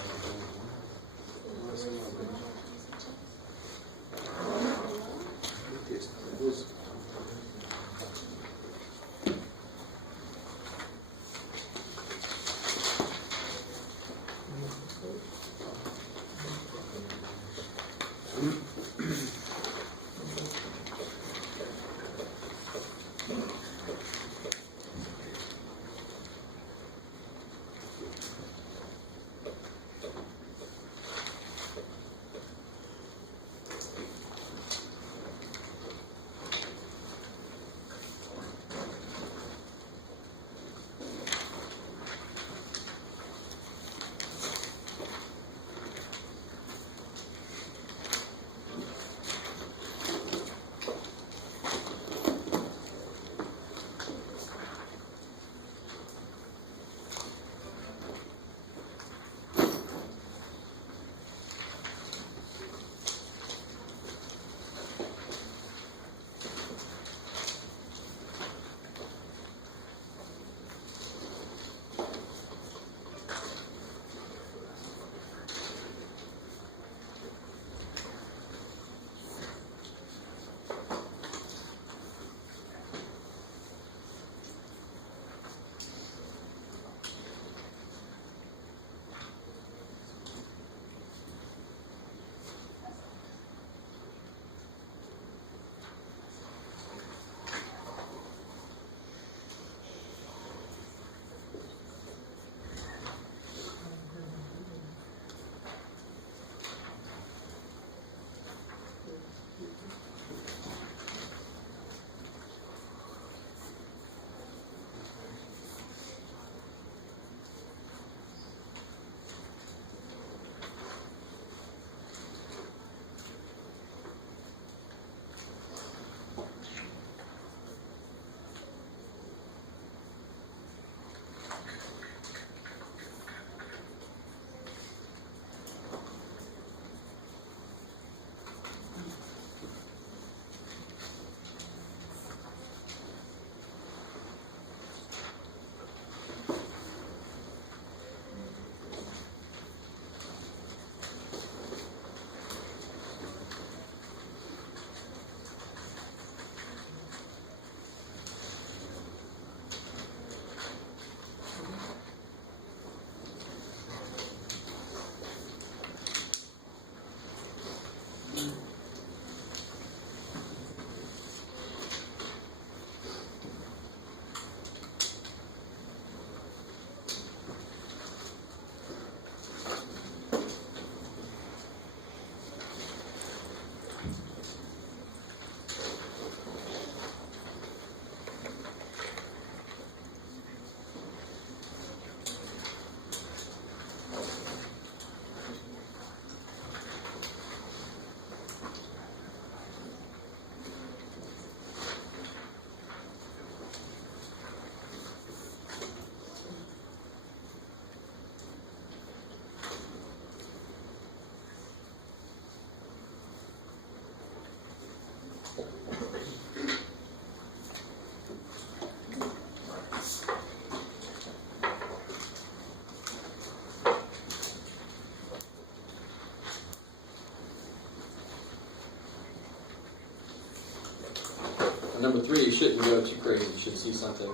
number 3, you shouldn't go too crazy. You should see something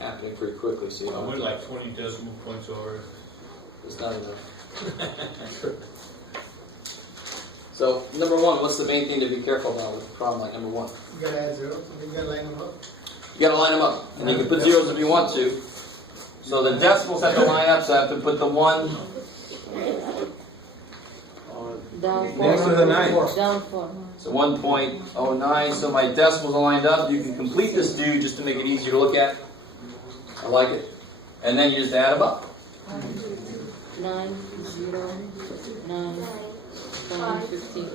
happening pretty quickly. So you I don't went like 20 decimal points over. it's not enough. So, number 1, what's the main thing to be careful about with a problem like number 1? You gotta add zero, you gotta line them up. You gotta line them up. And you can put zeros if you want to. So the decimals have to line up, so I have to put the 1 Down Next to the 9. Down 4. so 1.09. So my decimals are lined up. You can complete this dude just to make it easier to look at. I like it. And then you just add them up. 9, 0, 9, 5, 15.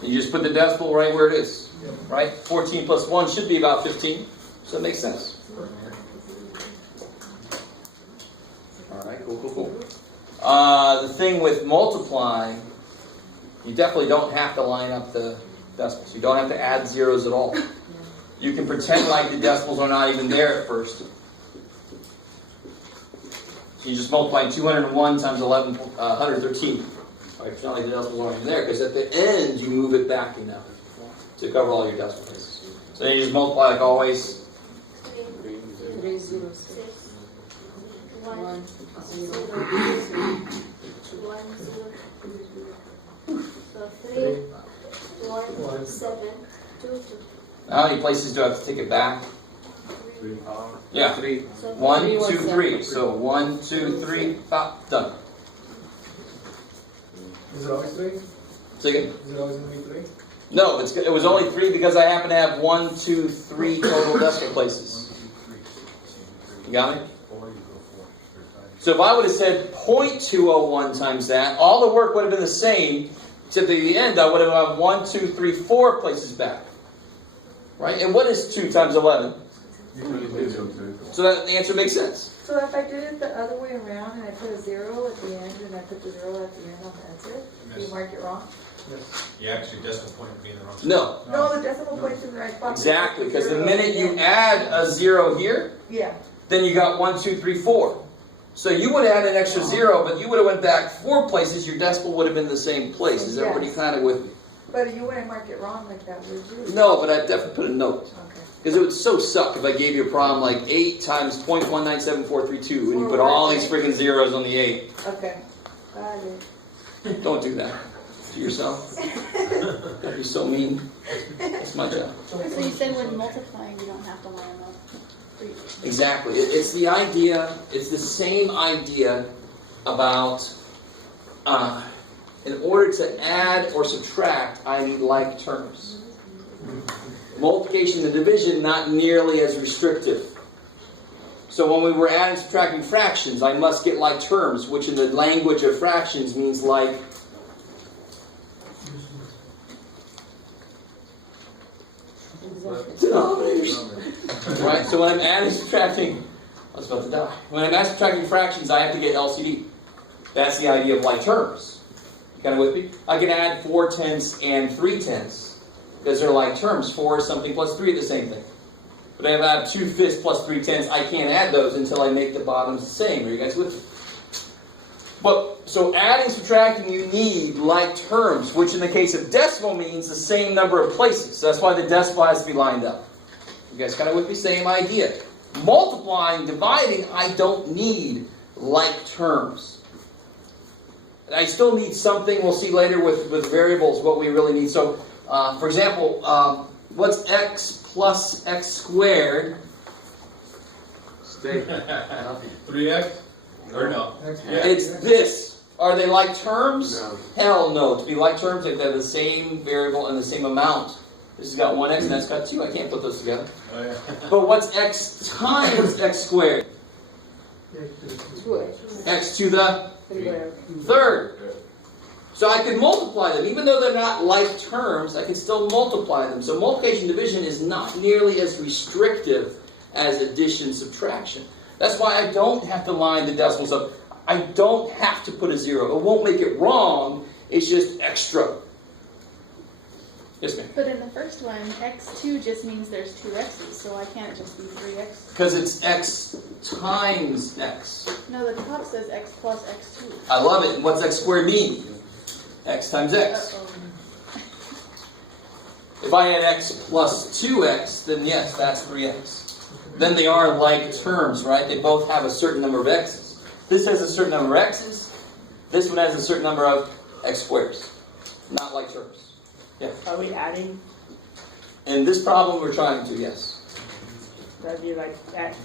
And you just put the decimal right where it is. Right? 14 plus 1 should be about 15. So it makes sense. Alright, cool. The thing with multiplying, you definitely don't have to line up the decimals. You don't have to add zeros at all. You can pretend like the decimals are not even there at first. So you just multiply 201 times 113. Right, it's not like the decimals aren't even there, because at the end you move it back, you know, to cover all your decimal places. So then you just multiply like always. 3, 0, 6. 1, 0, 3, 1, 7, 2, 2. How many places do I have to take it back? 3. Yeah. 3. 1, 2, 3. So 1, 2, 3, done. Is it always 3? Say again? Is it always gonna be 3? No, it was only 3 because I happen to have 1, 2, 3 total decimal places. You got me? So if I would have said 0.201 times that, all the work would have been the same, except at the end I would have had 1, 2, 3, 4 places back. Right? And what is 2 times 11? So that the answer makes sense. So if I did it the other way around and I put a 0 at the end and I put the 0 at the end on the answer, do you mark it wrong? You actually decimal point would be in the wrong. No. No, the decimal point's in the right spot. Exactly, because the minute you add a 0 here, Yeah. then you got 1, 2, 3, 4. So you would have had an extra 0, but you would have went back 4 places. Your decimal would have been the same place. Is everybody kind of with me? But you wouldn't mark it wrong like that, would you? No, but I'd definitely put a note. Okay. Because it would so suck if I gave you a problem like 8 times 0.197432 and you put all these freaking zeros on the 8. Okay. Got it. Don't do that to yourself. That'd be so mean. That's my job. So you said when multiplying, you don't have to line them up. Exactly. It's the idea, it's the same idea about in order to add or subtract, I need like terms. Multiplication and division, not nearly as restrictive. So when we were adding and subtracting fractions, I must get like terms, which in the language of fractions means like denominators. Right? So when I'm adding and subtracting, I was about to die. When I'm adding and subtracting fractions, I have to get LCD. That's the idea of like terms. You kind of with me? I can add 4/10 and 3/10 because they're like terms. 4 is something plus 3 is the same thing. But if I have 2/5 plus 3/10, I can't add those until I make the bottoms the same. Are you guys with me? But so adding, subtracting, you need like terms, which in the case of decimal means the same number of places. So that's why the decimal has to be lined up. You guys kind of with me? Same idea. Multiplying, dividing, I don't need like terms. I still need something, we'll see later with variables, what we really need. So, for example, what's x plus x squared? Stay. 3x? Or no? It's this. Are they like terms? No. Hell no. To be like terms, they have the same variable and the same amount. This has got 1x and that's got 2. I can't put those together. Oh, yeah. But what's x times x squared? 2x. X to the 3x. third. So I can multiply them. Even though they're not like terms, I can still multiply them. So multiplication division is not nearly as restrictive as addition subtraction. That's why I don't have to line the decimals up. I don't have to put a 0. It won't make it wrong. It's just extra. Yes, ma'am. But in the first one, x2 just means there's 2 x's, so why can't it just be 3x? Because it's x times x. No, the top says x plus x2. I love it. And what's x squared mean? X times x. Uh-oh. If I had x plus 2x, then yes, that's 3x. Then they are like terms, right? They both have a certain number of x's. This has a certain number of x's. This one has a certain number of x squares. Not like terms. Yeah. Are we adding? In this problem, we're trying to, yes. That'd be like x.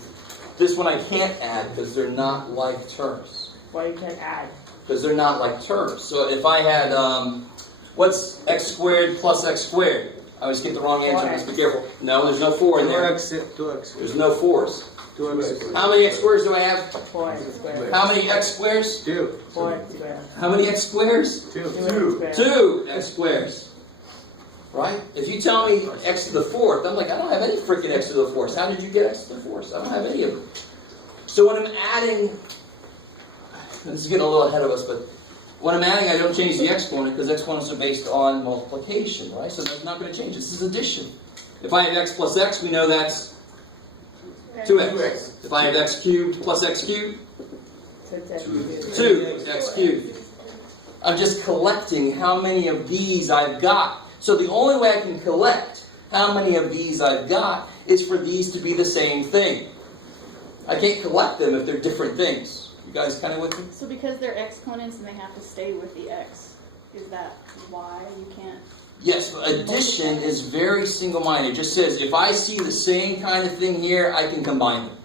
This one I can't add because they're not like terms. Why you can't add? Because they're not like terms. So if I had, what's x squared plus x squared? I always get the wrong answer, just be careful. No, there's no 4 in there. 2x. There's no 4s. 2x. How many x squares do I have? 4x squared. How many x squares? 2. 4x squared. How many x squares? 2. 2x squared. 2 x squares. Right? If you tell me x to the 4th, I'm like, I don't have any freaking x to the 4th. How did you get x to the 4th? I don't have any of them. So when I'm adding, this is getting a little ahead of us, but when I'm adding, I don't change the exponent because exponents are based on multiplication, right? So that's not going to change. This is addition. If I have x plus x, we know that's 2x. If I have x cubed plus x cubed, 2x cubed. I'm just collecting how many of these I've got. So the only way I can collect how many of these I've got is for these to be the same thing. I can't collect them if they're different things. You guys kind of with me? So because they're exponents and they have to stay with the x, is that why you can't? Yes, addition is very single-minded. It just says, if I see the same kind of thing here, I can combine them.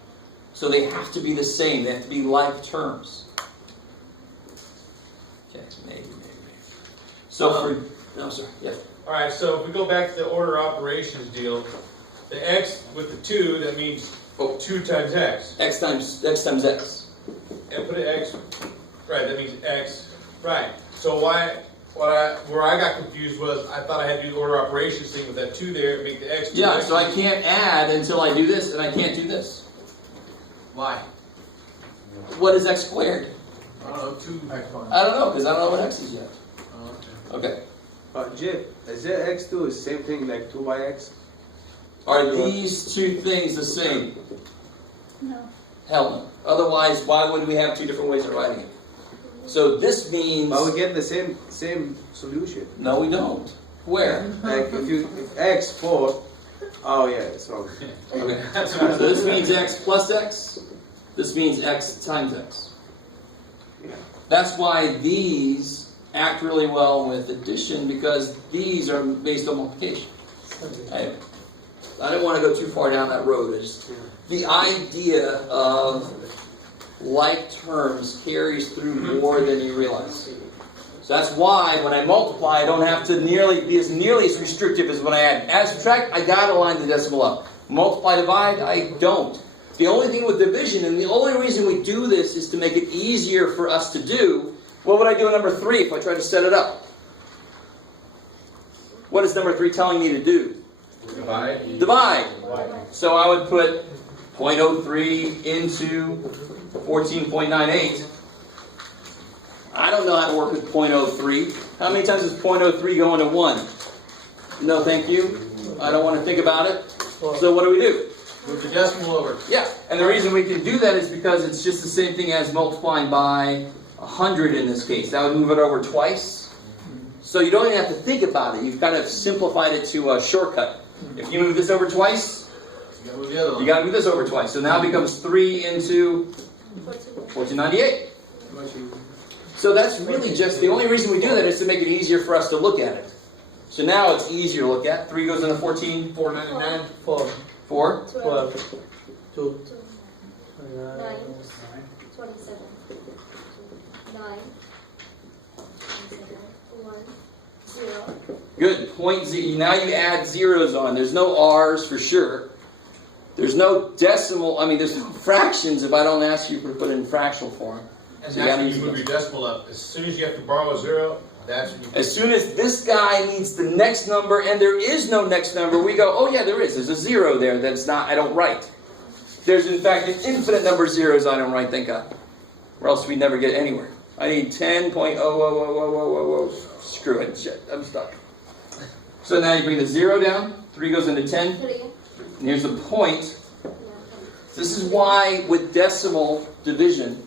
So they have to be the same. They have to be like terms. Okay, maybe. So for, no, sorry, yeah. Alright, so if we go back to the order operations deal, the x with the 2, that means 2 times x. X times x. And put an x, right, that means x, right. So where I got confused was, I thought I had to do the order operations thing with that 2 there, make the x 2. Yeah, so I can't add until I do this, and I can't do this. Why? What is x squared? 2 exponents. I don't know, because I don't know what x is yet. Okay. Jeff, is that x2 is the same thing like 2yx? Are these two things the same? No. Hell no. Otherwise, why would we have two different ways of writing it? So this means... But we get the same solution. No, we don't. Where? Like if x 4, oh yeah, it's wrong. Okay. So this means x plus x. This means x times x. That's why these act really well with addition, because these are based on multiplication. I don't want to go too far down that road. It's the idea of like terms carries through more than you realize. So that's why when I multiply, I don't have to be as nearly as restrictive as when I add. Add, subtract, I gotta line the decimal up. Multiply, divide, I don't. The only thing with division, and the only reason we do this is to make it easier for us to do. What would I do in number 3 if I tried to set it up? What is number 3 telling me to do? Divide. So I would put 0.03 into 14.98. I don't know how to work with 0.03. How many times does 0.03 go into 1? No, thank you. I don't want to think about it. So what do we do? Move the decimal over. Yeah, and the reason we can do that is because it's just the same thing as multiplying by 100 in this case. That would move it over twice. So you don't even have to think about it. You've kind of simplified it to a shortcut. If you move this over twice, You gotta move the other one. you got to move this over twice. So now it becomes 3 into 1498. So that's really just, the only reason we do that is to make it easier for us to look at it. So now it's easier to look at. 3 goes into 14. 499. 4. 12. 2. 9, 27, 9, 1, 0. Good. Point Z. Now you add zeros on. There's no R's for sure. There's no decimal. I mean, there's no fractions if I don't ask you to put it in fractional form. And So you that's gotta when use you move those. your decimal up. As soon as you have to borrow a 0, that's when you As soon as this guy needs the next number and there is no next number, we go, oh yeah, there is. There's a 0 there that's not, I don't write. There's in fact an infinite number of zeros I don't write, thank God. Or else we'd never get anywhere. I need 10.0000000. Screw it, shit, I'm stuck. So now you bring the 0 down, 3 goes into 10, 3. and here's the point. This is why with decimal division,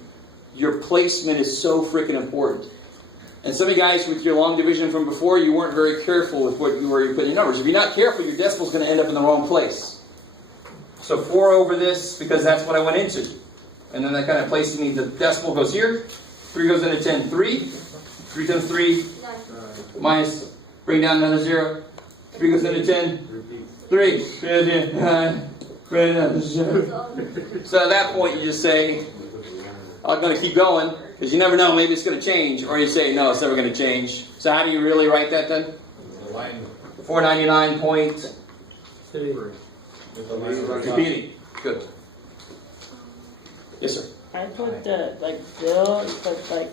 your placement is so freaking important. And some of you guys with your long division from before, you weren't very careful with where you put your numbers. If you're not careful, your decimal's going to end up in the wrong place. So 4 over this, because that's what I went into. And then that kind of placing me, the decimal goes here. 3 goes into 10. 3. 3 times 3 minus, bring down another 0. 3 goes into 10. Repeat. 3. 9. Bring down 0. So at that point, you just say, I'm going to keep going, because you never know, maybe it's going to change. Or you say, no, it's never going to change. So how do you really write that then? 499 point. 3. Repeating. Good. Yes, sir. I put the like 0, but like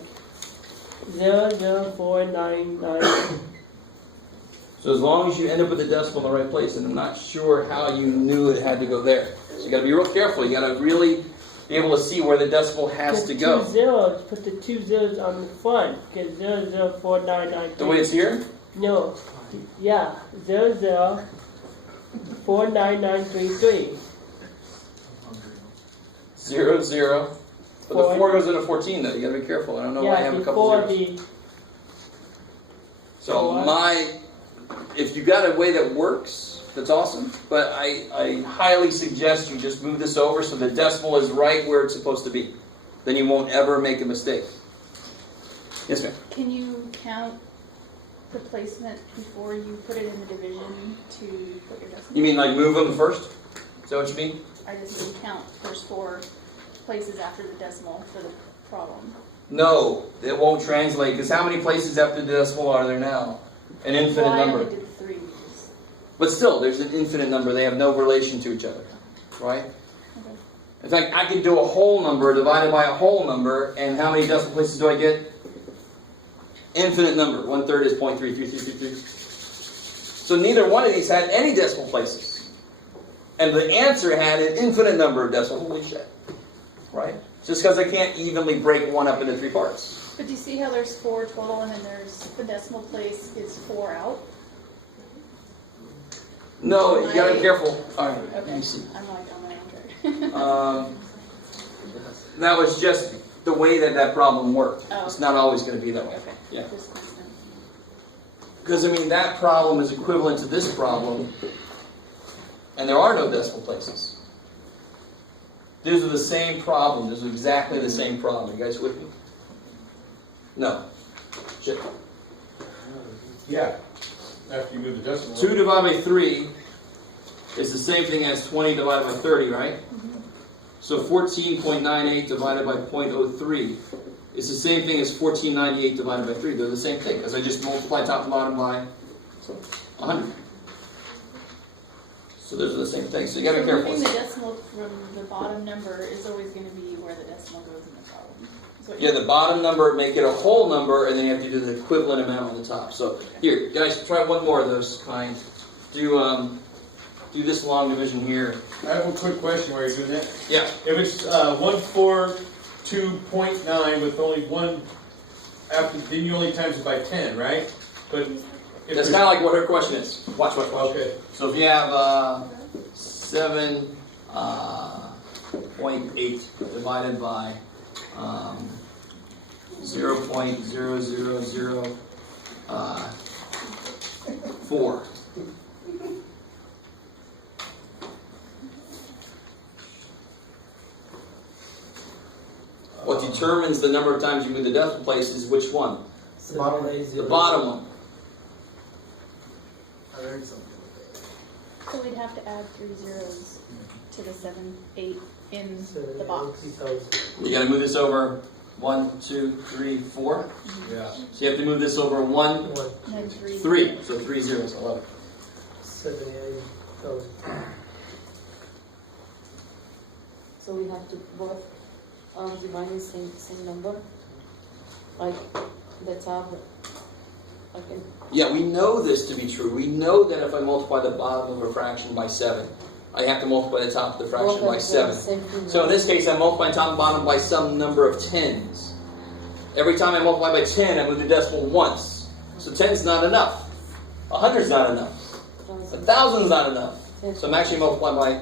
00499. So as long as you end up with the decimal in the right place, and I'm not sure how you knew it had to go there. So you got to be real careful. You got to really be able to see where the decimal has to go. 2 zeros, put the 2 zeros on the front. Get 00499. The way it's here? No. Yeah. 00499933. 0, 0. But the 4 goes into 14 though. You got to be careful. I don't know why I have a couple zeros. So if you got a way that works, that's awesome. But I highly suggest you just move this over so the decimal is right where it's supposed to be. Then you won't ever make a mistake. Yes, ma'am. Can you count the placement before you put it in the division to put your decimal? You mean like move them first? Is that what you mean? I just need to count first 4 places after the decimal for the problem. No, it won't translate, because how many places after the decimal are there now? An infinite Well, I number. only did 3. But still, there's an infinite number. They have no relation to each other, right? Okay. In fact, I could do a whole number divided by a whole number, and how many decimal places do I get? Infinite number. 1/3 is 0.333333. So neither one of these had any decimal places. And the answer had an infinite number of decimals. Holy shit. Right? Just because I can't evenly break one up into 3 parts. But do you see how there's 4 total and then there's the decimal place is 4 out? No, you gotta be careful. Alright, Okay. let me see. I'm like, oh my god. That was just the way that problem worked. Oh. It's not always going to be that way. Okay. Yeah. Just constant. Because, I mean, that problem is equivalent to this problem, and there are no decimal places. These are the same problem. These are exactly the same problem. You guys with me? No. Shit. Yeah. After you move the decimal. 2 divided by 3 is the same thing as 20 divided by 30, right? Mm-hmm. So 14.98 divided by 0.03 is the same thing as 1498 divided by 3. They're the same thing, because I just multiply top and bottom by 100. So those are the same thing. So you got to be careful. Moving the decimal from the bottom number is always going to be where the decimal goes in the problem. Is what Yeah, the bottom number, make it a whole number, and then you have to do the equivalent amount on the top. So here, guys, try one more of those kind. Do this long division here. I have a quick question while you're doing that. Yeah. If it's 142.9 with only one after, then you only times it by 10, right? But if That's there's- kind of like what her question is. Watch. Okay. So if you have 7.8 divided by 0.0004. What determines the number of times you move the decimal place is which one? The bottom The bottom one. I learned something today. So we'd have to add 3 zeros to the 7, 8 in the box. You got to move this over 1, 2, 3, 4. Yeah. So you have to move this over 1, And then 3. 3. So 3 zeros, 11. 78,000. So we have to both divide the same number, like the top, like in, Yeah, we know this to be true. We know that if I multiply the bottom of a fraction by 7, I have to multiply the top of the fraction both by of them 7. same thing, So in right? this case, I multiply top and bottom by some number of tens. Every time I multiply by 10, I move the decimal once. So 10 is not enough. 100 is not enough. 1,000 is not enough. So I'm actually multiplying by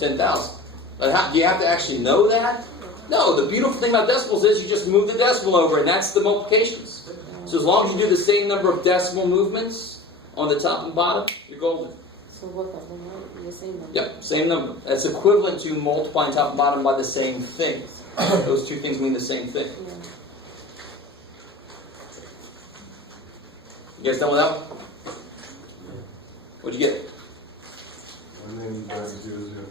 10,000. But do you have to actually know that? No, the beautiful thing about decimals is you just move the decimal over, and that's the multiplications. So as long as you do the same number of decimal movements on the top and bottom, you're golden. So what are the same number? Yep, same number. That's equivalent to multiplying top and bottom by the same thing. Those two things mean the same thing. Yeah. You guys done with that one? What'd you get? 19,900.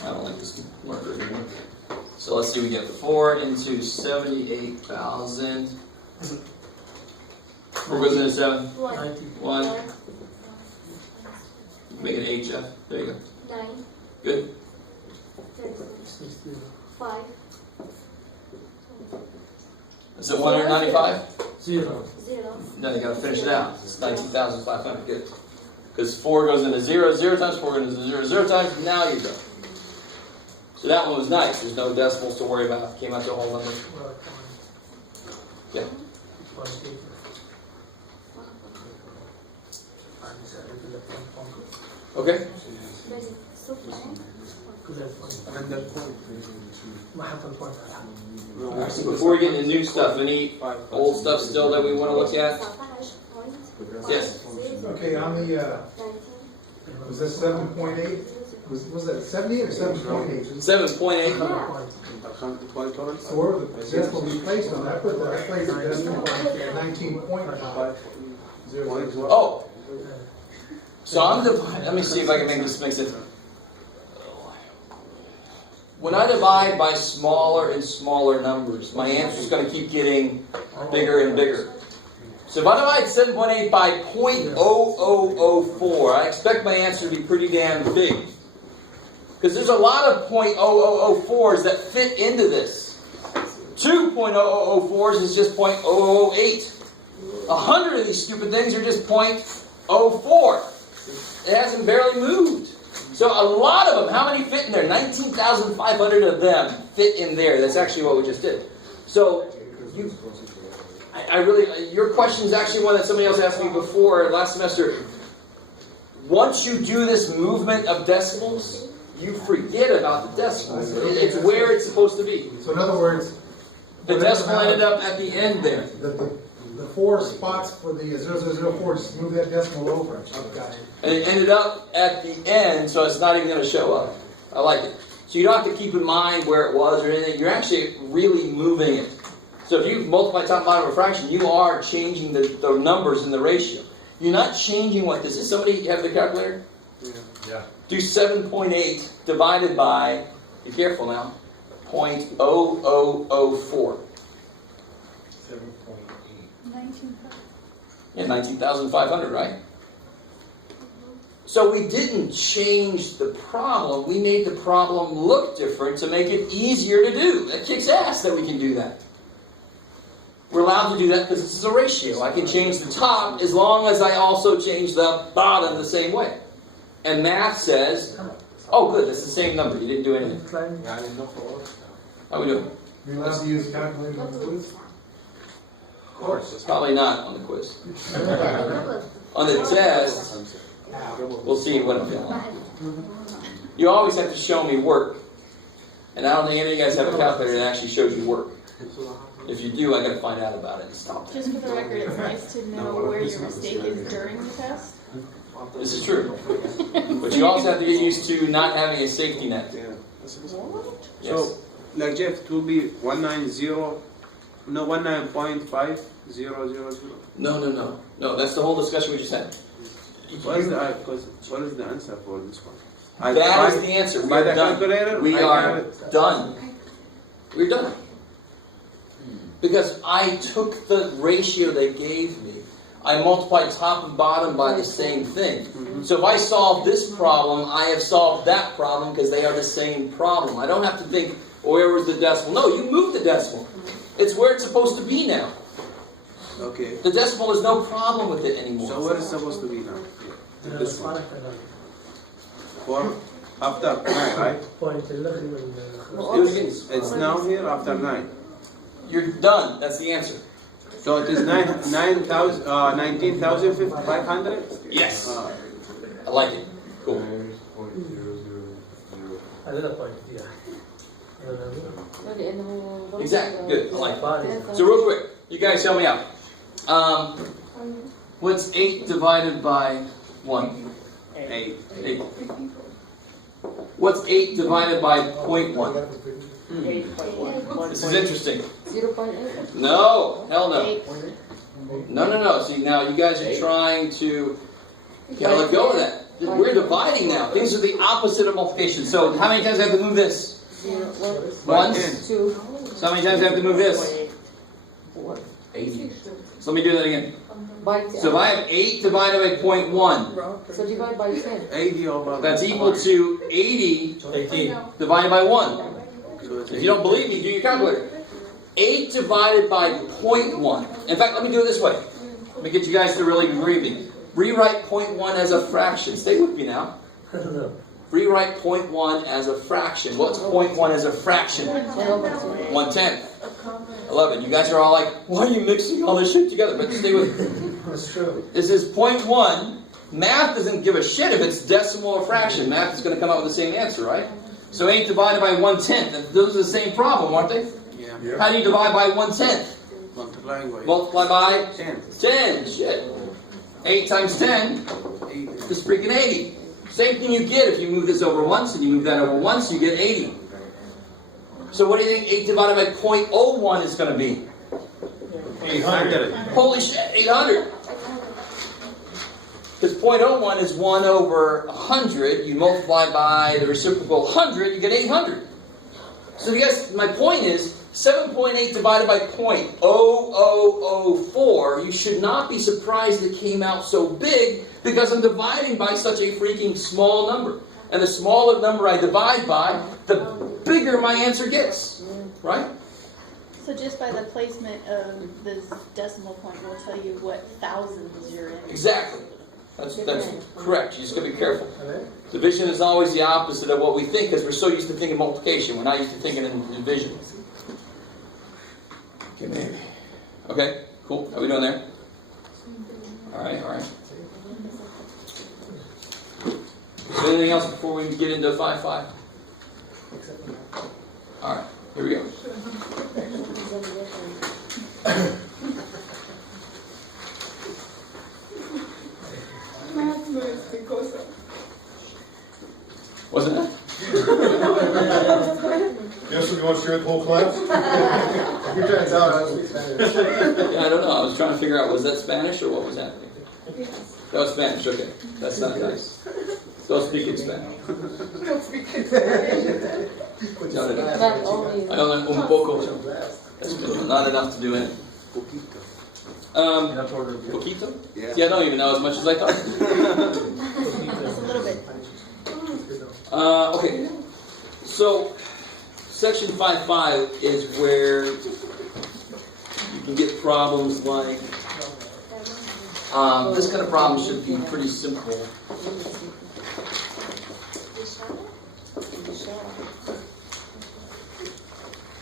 I don't like this marker anymore. So let's see, we get 4 into 78,000. 4 goes into 7. 1, 1. Make it H, F. There you go. 9, Good. 5, Is it 195? 0. 0, No, you gotta finish it out. It's 19,500. Good. Because 4 goes into 0, 0 times 4 goes into 0, 0 times. Now you're done. So that one was nice. There's no decimals to worry about. Came out to a whole number. Yeah. Okay. so far. Alright, so before we get into new stuff, any old stuff still that we want to look at? Yes. Okay, on the, 19, was that 7.8? Was that 70 or 7.8? 7.8. So where would the decimal be placed on that? I placed the decimal at 19.5. Oh. So I'm dividing. Let me see if I can make this make sense. When I divide by smaller and smaller numbers, my answer is going to keep getting bigger and bigger. So if I divide 7.8 by 0.0004, I expect my answer to be pretty damn big. Because there's a lot of 0.0004s that fit into this. 2.0004s is just 0.008. 100 of these stupid things are just 0.04. It hasn't barely moved. So a lot of them, how many fit in there? 19,500 of them fit in there. That's actually what we just did. So I really, your question is actually one that somebody else asked me before last semester. Once you do this movement of decimals, you forget about the decimals. It's where it's supposed to be. So in other words, The decimal ended up at the end there. the 4 spots for the 0004, just move that decimal over. Got it. And it ended up at the end, so it's not even going to show up. I like it. So you don't have to keep in mind where it was or anything. You're actually really moving it. So if you multiply top and bottom of a fraction, you are changing the numbers in the ratio. You're not changing what this is. Somebody have the calculator? Yeah. Do 7.8 divided by, be careful now, 0.0004. 19,000. Yeah, 19,500, right? So we didn't change the problem. We made the problem look different to make it easier to do. That kicks ass that we can do that. We're allowed to do that because this is a ratio. I can change the top as long as I also change the bottom the same way. And math says, oh good, that's the same number. You didn't do anything. How we doing? You're allowed to use a calculator on the quiz? Of course. Probably not on the quiz. On the test, we'll see what I'm doing. You always have to show me work. And I don't think any of you guys have a calculator that actually shows you work. If you do, I got to find out about it and stop. Just for the record, it's nice to know where your mistake is during the test. This is true. But you also have to get used to not having a safety net. Yes. So, like Jeff, it will be 19.500. No, that's the whole discussion we just had. What is the answer for this one? That is the answer. We By are the done. calculator? We I are got it. done. We're done. Because I took the ratio they gave me. I multiplied top and bottom by the same thing. So if I solve this problem, I have solved that problem because they are the same problem. I don't have to think, well, where was the decimal? No, you move the decimal. It's where it's supposed to be now. Okay. The decimal is no problem with it anymore. So where is it supposed to be now? This one. For after 9, right? It's now here after 9. You're done. That's the answer. So it is 19,500? Yes. I like it. Cool. Okay, and Exactly. Good. I like Body. So real quick, you guys help me out. What's 8 divided by 1? 8. 8. What's 8 divided by 0.1? 8.1. This is interesting. 0.8. No, hell no. 8. No. See, now you guys are trying to let go of that. We're dividing now. Things are the opposite of multiplication. So how many times do I have to move this? 0, Once. 2, So how many times do I have to move this? 4. 80. So let me do that again. By 10. So if I have 8 divided by 0.1, So divide by 10. 80 over. that's equal to 80 18. divided by 1. So it's If you don't believe me, do your calculator. 8 divided by 0.1. In fact, let me do it this way. Let me get you guys to really agree with me. Rewrite 0.1 as a fraction. Stay with me now. Rewrite 0.1 as a fraction. What's 0.1 as a fraction? 1/10. 11. You guys are all like, why are you mixing all this shit together? But stay with me. That's true. This is 0.1. Math doesn't give a shit if it's decimal or fraction. Math is going to come out with the same answer, right? So 8 divided by 1/10. Those are the same problem, aren't they? Yeah. How do you divide by 1/10? Multiplying by Multiply by 10. 10. Shit. 8 times 10 8. is freaking 80. Same thing you get if you move this over once and you move that over once, you get 80. So what do you think 8 divided by 0.01 is going to be? 800. Holy shit, 800. Because 0.01 is 1 over 100. You multiply by the reciprocal 100, you get 800. So you guys, my point is, 7.8 divided by 0.0004, you should not be surprised it came out so big because I'm dividing by such a freaking small number. And the smaller number I divide by, the bigger my answer gets. Right? So just by the placement of the decimal point, will tell you what thousands you're in. Exactly. That's correct. You just got to be careful. Division is always the opposite of what we think because we're so used to thinking multiplication. We're not used to thinking in division. Okay, maybe. Okay, cool. How we doing there? All right. Is there anything else before we get into 5-5? All right, here we go. Wasn't it? Yes, we're going to share the whole class? You're trying to tell us we Spanish. Yeah, I don't know. I was trying to figure out, was that Spanish or what was happening? That was Spanish, okay. That's not nice. Don't speak in Spanish. No. Not only. I don't know, un poco. That's good. Not enough to do anything. Poquito? Yeah. See, I don't even know as much as I thought. Just a little bit. Okay. So, section 5.5 is where you can get problems like, this kind of problem should be pretty simple.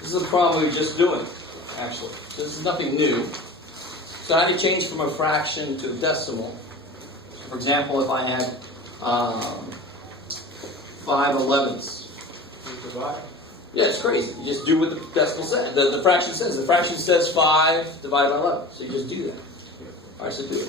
This is a problem we were just doing, actually. This is nothing new. So how do you change from a fraction to a decimal? For example, if I had 5/11ths. Yeah, it's crazy. You just do what the decimal says. The fraction says. The fraction says 5 divided by 11. So you just do that. All right, so do it.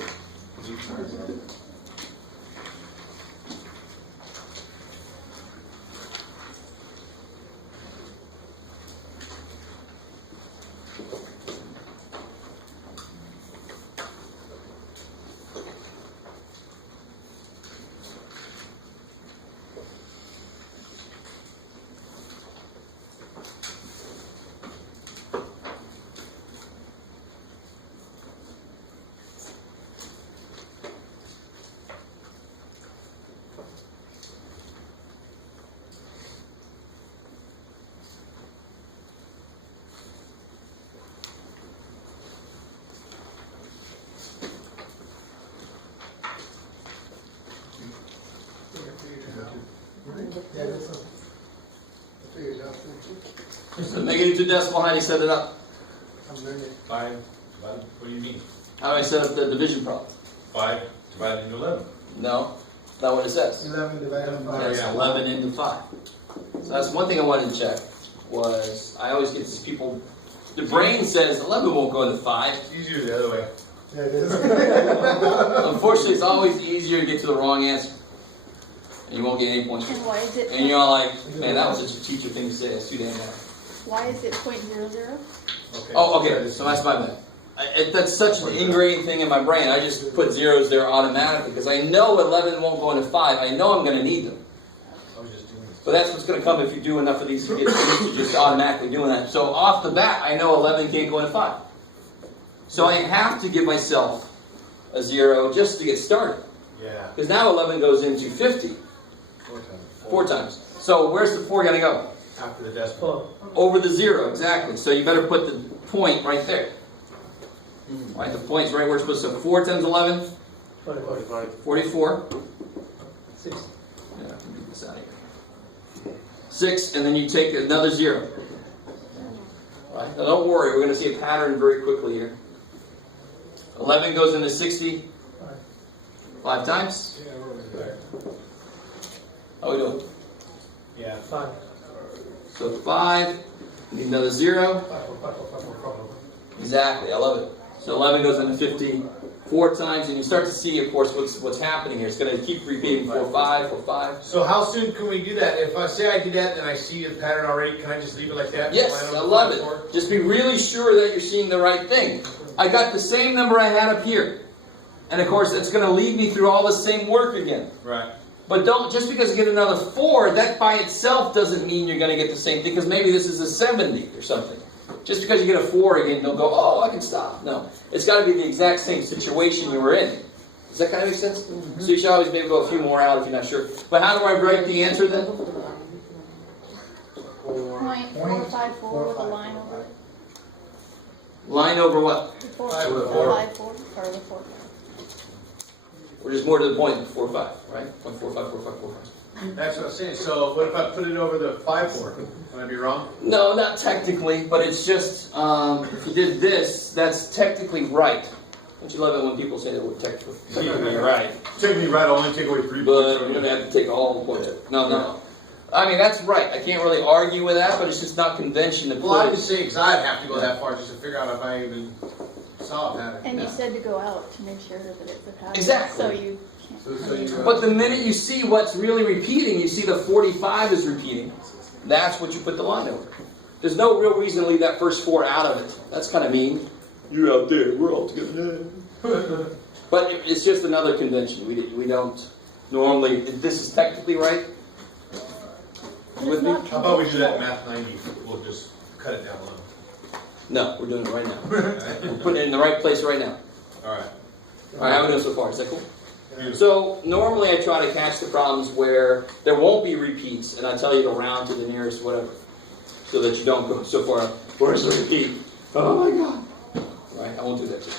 Yeah, that's all. I figured it out. So make it into decimal. How do you set it up? I'm learning. 5 divided, what do you mean? How do I set up the division problem? 5 divided into 11. No, that's not what it says. 11 divided by 5. That's 11 into 5. So that's one thing I wanted to check was I always get these people The brain says 11 won't go into 5. It's easier the other way. Yeah, it is. Unfortunately, it's always easier to get to the wrong answer. And you won't get any points. And why is it? And you're all like, man, that was such a teacher thing to say. That's too damn bad. Why is it 0.00? Okay. Oh, okay. So that's my bad. That's such an ingrained thing in my brain. I just put zeros there automatically because I know 11 won't go into 5. I know I'm going to need them. I was just doing this. But that's what's going to come if you do enough of these to get used to just automatically doing that. So off the bat, I know 11 can't go into 5. So I have to give myself a 0 just to get started. Yeah. Because now 11 goes into 50 4 times. So where's the 4 going to go? After the decimal. Over the 0, exactly. So you better put the point right there. Right, the point's right where it's supposed to. So 4 times 11? 44. 6. Yeah, I can get this out of here. 6, and then you take another 0. Right? Now don't worry, we're going to see a pattern very quickly here. 11 goes into 60 5 times. How we doing? Yeah. 5. So 5, need another 0. Exactly, I love it. So 11 goes into 50 4 times, and you start to see, of course, what's happening here. It's going to keep repeating 4 5 4 5. So how soon can we do that? If I say I do that and I see the pattern already, can I just leave it like that? Yes, I love it. Just be really sure that you're seeing the right thing. I got the same number I had up here. And of course, it's going to lead me through all the same work again. Right. But don't, just because you get another 4, that by itself doesn't mean you're going to get the same thing, because maybe this is a 70 or something. Just because you get a 4 again, don't go, oh, I can stop. No. It's got to be the exact same situation you were in. Does that kind of make sense? Mm-hmm. So you should always maybe go a few more out if you're not sure. But how do I write the answer then? 0.454 with a line over it. Line over what? The 4, 5 the 4. 5 4, or the 4 5. Or just more to the point, 4 5, right? 0.45 45 45. That's what I'm saying. So what if I put it over the 5 4? Can I be wrong? No, not technically, but it's just, if you did this, that's technically right. Don't you love it when people say that we're technically right? Technically right, I'll only take away 3 But points. you're going to have to take all the points. No. I mean, that's right. I can't really argue with that, but it's just not convention to Well, I put was saying, because I'd have to go that far just to figure out if I even saw a pattern. And you said to go out to make sure that it's a pattern. Exactly. So you can't. So you But the minute you see what's really repeating, you see the 45 is repeating. That's what you put the line over. There's no real reason to leave that first 4 out of it. That's kind of mean. You're out there. We're all together. But it's just another convention. We don't normally. This is technically right. With me? How about we do that in Math 90? We'll just cut it down low. No, we're doing it right now. We're putting it in the right place right now. All right. All right, how are we doing so far? Is that cool? So normally I try to catch the problems where there won't be repeats, and I tell you to round to the nearest whatever, so that you don't go so far. Where's the repeat? Oh my God! Right, I won't do that to you.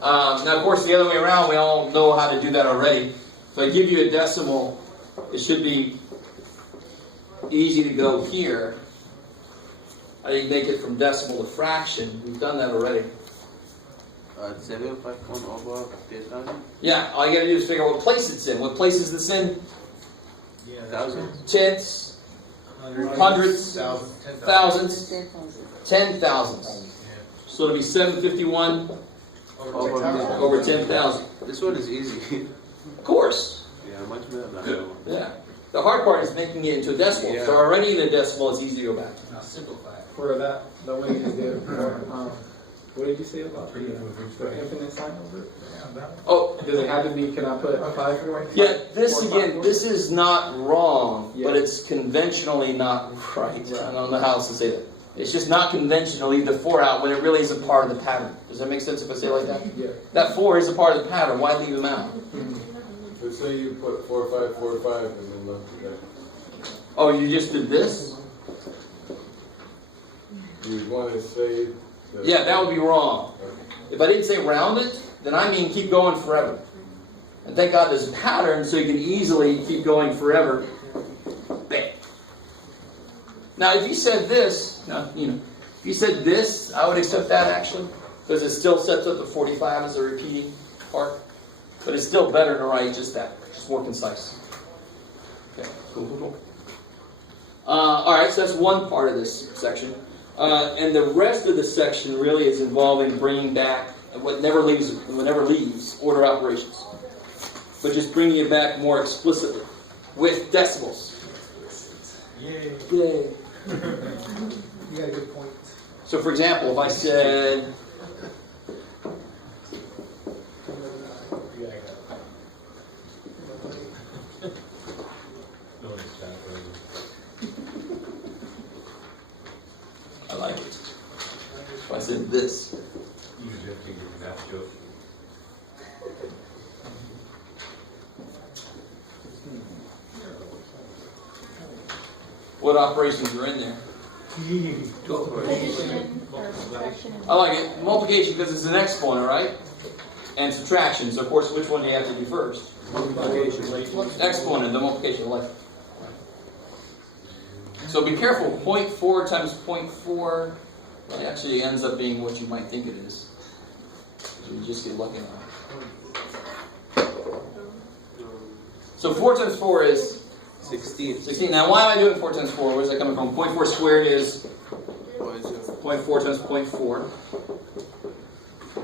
Now, of course, the other way around, we all know how to do that already. If I give you a decimal, it should be easy to go here. I can make it from decimal to fraction. We've done that already. 751 over 10,000? Yeah, all you gotta do is figure out what place it's in. What place is this in? Yeah, Thousands? Tenths, hundreds, thousands, 10,000s. So it'll be 751 over 10,000. This one is easy. Of course. Yeah, much better than that one. Yeah. The hard part is making it into a decimal. Yeah. So already in a decimal, it's easy to go back. Now simplify it. For that, the way you did for, what did you say about the infinite sign over it? Oh, Does it have to be, can I put a 5 4? yeah, this again, this is not wrong, Yeah. but it's conventionally not right. I don't know how else to say that. It's just not conventional to leave the 4 out when it really is a part of the pattern. Does that make sense if I say it like that? Yeah. That 4 is a part of the pattern. Why leave them out? So say you put 4 5 4 5 and then left it there. Oh, you just did this? You want to say that. Yeah, that would be wrong. If I didn't say round it, then I mean keep going forever. And thank God there's a pattern so you can easily keep going forever. Bam. Now, if you said this, if you said this, I would accept that actually, because it still sets up the 45 as a repeating part. But it's still better to write just that, just more concise. Okay, cool. All right, so that's one part of this section. And the rest of the section really is involving bringing back what never leaves, order operations. But just bringing it back more explicitly with decimals. Yay. Yay. You got a good point. So for example, if I said, I like it. If I said this, what operations are in there? Addition or subtraction. I like it. Multiplication because it's an exponent, right? And subtraction. So of course, which one do you have to do first? Exponent, the multiplication of life. So be careful. 0.4 times 0.4 well, actually ends up being what you might think it is. So you just get lucky on it. So 4 times 4 is 16. 16. Now why am I doing 4 times 4? Where's that coming from? 0.4 squared is 0.4 times 0.4.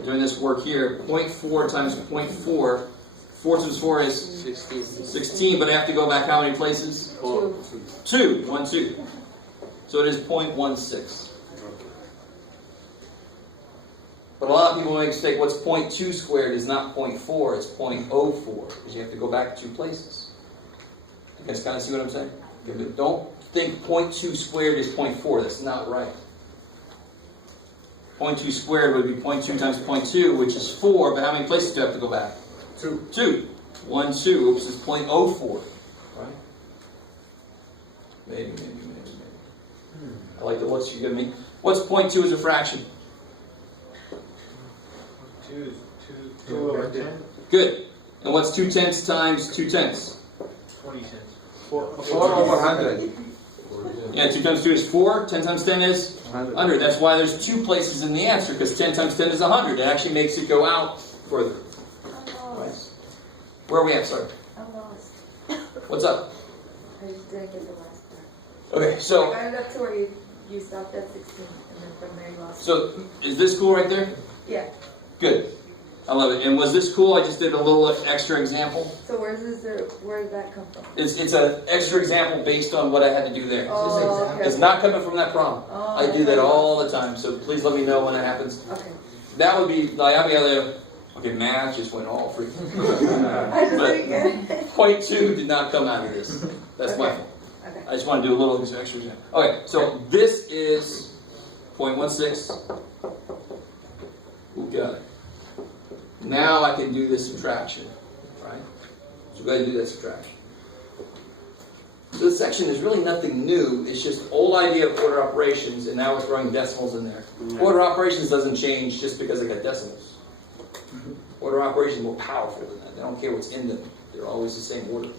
Doing this work here. 0.4 times 0.4. 4 times 4 is 16, but I have to go back how many places? 2. 1, 2. So it is 0.16. But a lot of people make a mistake. What's 0.2 squared is not 0.4, it's 0.04, because you have to go back 2 places. You guys kind of see what I'm saying? Don't think 0.2 squared is 0.4. That's not right. 0.2 squared would be 0.2 times 0.2, which is 4, but how many places do you have to go back? 2. 2. 1, 2. Oops, it's 0.04. Right? Maybe. I like the what's you give me. What's 0.2 as a fraction? 2 over 10. Good. And what's 2 tenths times 2 tenths? 20 cents. 4 over 100. Yeah, 2 times 2 is 4. 10 times 10 is 100. That's why there's 2 places in the answer, because 10 times 10 is 100. It actually makes it go out further. Right. Where are we at, sorry? I'm lost. What's up? I just didn't get the last part. Okay, so I got up to where you stopped at 16, and then from there you lost. so is this cool right there? Yeah. Good. I love it. And was this cool? I just did a little extra example. So where did that come from? It's an extra example based on what I had to do there. Oh, okay. It's not coming from that problem. Oh, I do that all the time, so please let me know when it happens. Okay. That would be, like, I'll be able to, okay, math just went all freaking. I just didn't get it. 0.2 did not come out of this. That's my fault. Okay. I just want to do a little extra example. Okay, so this is 0.16. Ooh, got it. Now I can do this subtraction, right? So go ahead and do that subtraction. So this section is really nothing new. It's just old idea of order operations, and now we're throwing decimals in there. Order operations doesn't change just because they got decimals. Order operations are more powerful than that. They don't care what's in them. They're always the same order.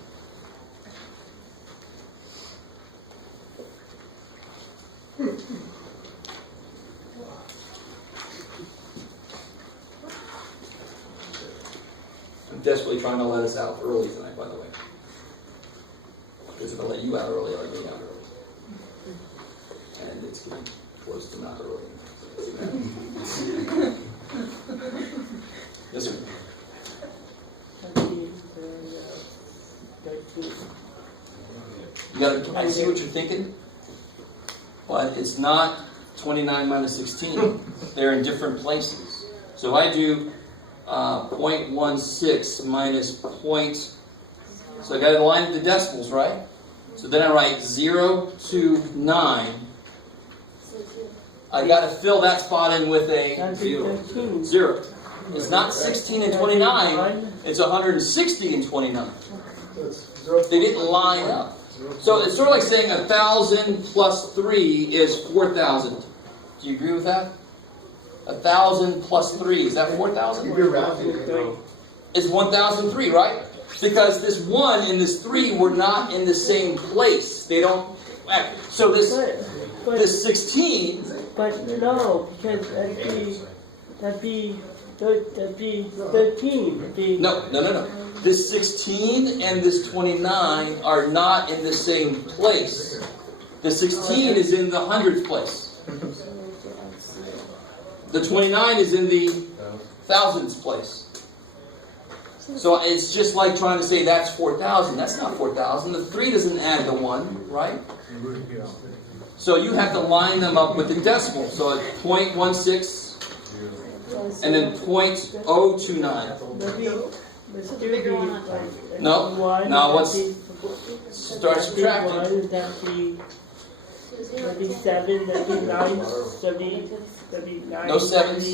I'm desperately trying to let us out early tonight, by the way. Because if I let you out early, I'll let me out early. And it's getting close to not early. Yes, sir. You gotta, I see what you're thinking, but it's not 29 minus 16. They're in different places. So if I do 0.16 minus point, so I got to line up the decimals, right? So then I write 0 to 9. I got to fill that spot in with a 0. It's not 16 and 29, it's 160 and 29. They didn't line up. So it's sort of like saying 1,000 plus 3 is 4,000. Do you agree with that? 1,000 plus 3, is that 4,000? It's 1,003, right? Because this 1 and this 3 were not in the same place. They don't act. So this 16. But no, because that'd be 13. No. This 16 and this 29 are not in the same place. The 16 is in the hundredth place. The 29 is in the thousands place. So it's just like trying to say that's 4,000. That's not 4,000. The 3 doesn't add the 1, right? So you have to line them up with the decimal. So at 0.16 and then 0.029. So the bigger one on top. No. Now let's start subtracting. That'd be 7, that'd be 9, that'd be 9. No sevens.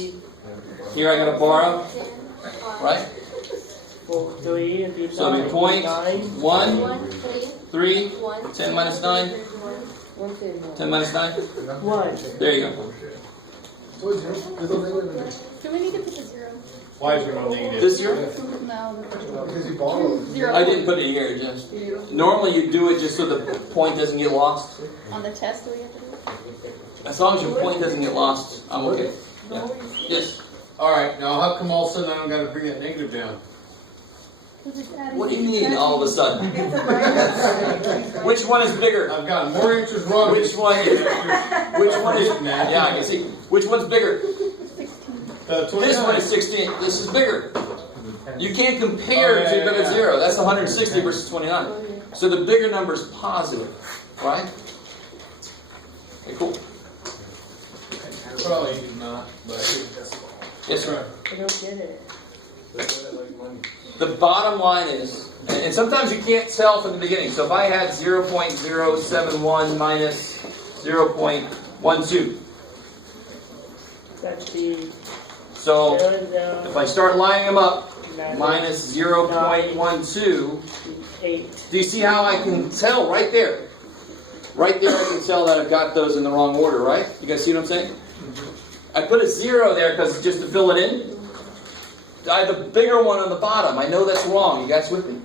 Here I gotta borrow, right? 3, it'd be 9. So it'd be point 9. 1, 3, 10 minus 9, 10 minus 9. 1. There you go. Do we need to put the 0? Why is there no negative? This year? No, Because you borrowed. 0. I didn't put it here. Just normally you do it just so the point doesn't get lost. On the test, do we have to do it? As long as your point doesn't get lost, I'm okay. Yeah. Yes. Alright, now how come all of a sudden I don't gotta bring that negative down? What do you mean all of a sudden? Which one is bigger? I've got more answers wrong. Which one is? Which one is? Man. Yeah, I can see. Which one's bigger? 16. This one is 16. This is bigger. You can't compare to bigger 0. That's 160 versus 29. So the bigger number is positive, right? Okay, cool. Probably not, but. Yes, sir. I don't get it. The bottom line is, and sometimes you can't tell from the beginning. So if I had 0.071 minus 0.12. That'd be So 0, 0, if I start lining them up, 9, minus 0.12. 8. Do you see how I can tell right there? Right there I can tell that I've got those in the wrong order, right? You guys see what I'm saying? I put a 0 there because just to fill it in. I have the bigger one on the bottom. I know that's wrong. You guys with me?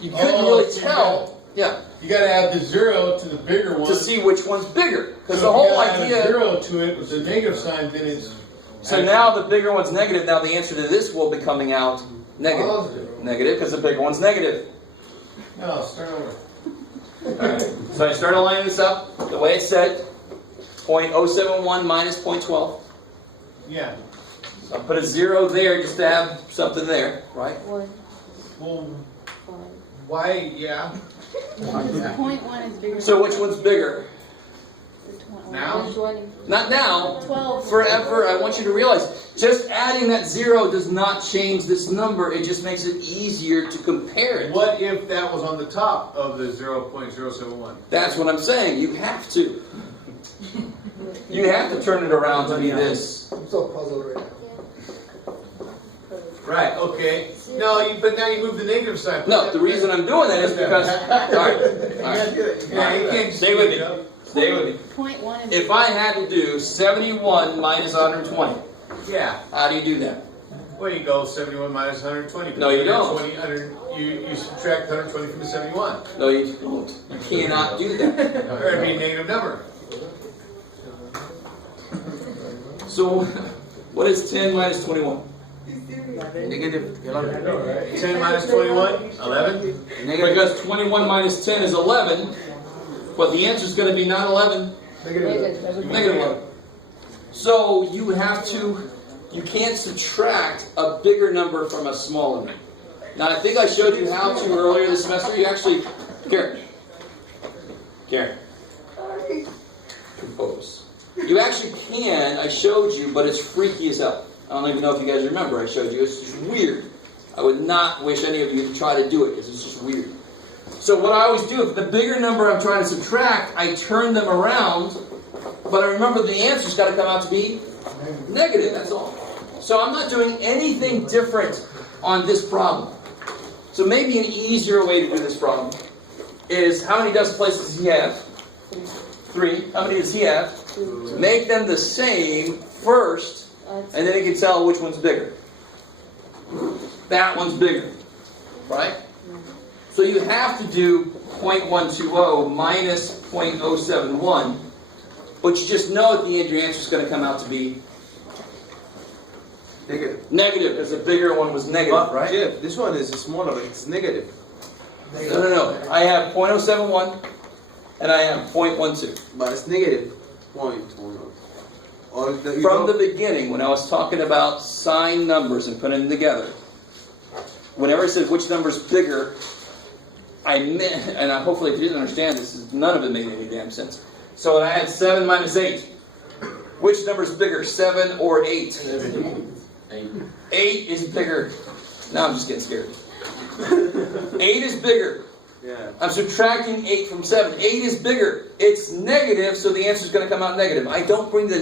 You couldn't really tell. Yeah. You gotta add the 0 to the bigger one. To see which one's bigger. Because So the if you whole gotta add a idea. 0 to it with the negative sign, then it's. So now the bigger one's negative. Now the answer to this will be coming out negative. Positive. Negative because the bigger one's negative. No, start over. Alright. So I started lining this up the way it said. 0.071 minus 0.12. Yeah. So I put a 0 there just to have something there, right? 1, Well, 5. why? Yeah. Point 1 is bigger. So which one's bigger? Now? 20. Not now. 12. Forever. I want you to realize, just adding that 0 does not change this number. It just makes it easier to compare it. What if that was on the top of the 0.071? That's what I'm saying. You have to. You have to turn it around to be this. I'm so puzzled right now. Right, okay. No, but now you move the negative sign. No, the reason I'm doing that is because. Sorry. All right. Yeah, you can't Stay with me. Stay with me. Point 1 is If I had to do 71 minus 120, Yeah. how do you do that? Well, you go 71 minus 120. No, you don't. 120, you subtract 120 from the 71. No, you don't. You cannot do that. Or it'd be a negative number. So, what is 10 minus 21? Negative. 10 minus 21, 11. Because 21 minus 10 is 11, but the answer is going to be not 11, Negative. negative 11. So you can't subtract a bigger number from a smaller number. Now I think I showed you how to earlier this semester. You actually, Karen, compose. You actually can, I showed you, but it's freaky as hell. I don't even know if you guys remember I showed you. It's just weird. I would not wish any of you to try to do it because it's just weird. So what I always do, if the bigger number I'm trying to subtract, I turn them around, but I remember the answer's got to come out to be negative, that's all. So I'm not doing anything different on this problem. So maybe an easier way to do this problem is, how many decimal places does he have? 3. How many does he have? 2. Make them the same first, and then you can tell which one's bigger. That one's bigger, right? So you have to do 0.120 minus 0.071, but you just know at the end your answer is going to come out to be Negative. negative, because the bigger one was negative, right? Jeff, this one is smaller. It's negative. No. I have 0.071 and I have 0.12. But it's negative. point. Or you From the go- beginning, when I was talking about sign numbers and putting them together, whenever I said which number's bigger, I meant, and I hopefully if you didn't understand this, none of it made any damn sense. So when I had 7 minus 8, which number's bigger, 7 or 8? 8 is bigger. Now I'm just getting scared. 8 is bigger. Yeah. I'm subtracting 8 from 7. 8 is bigger. It's negative, so the answer is going to come out negative. I don't bring the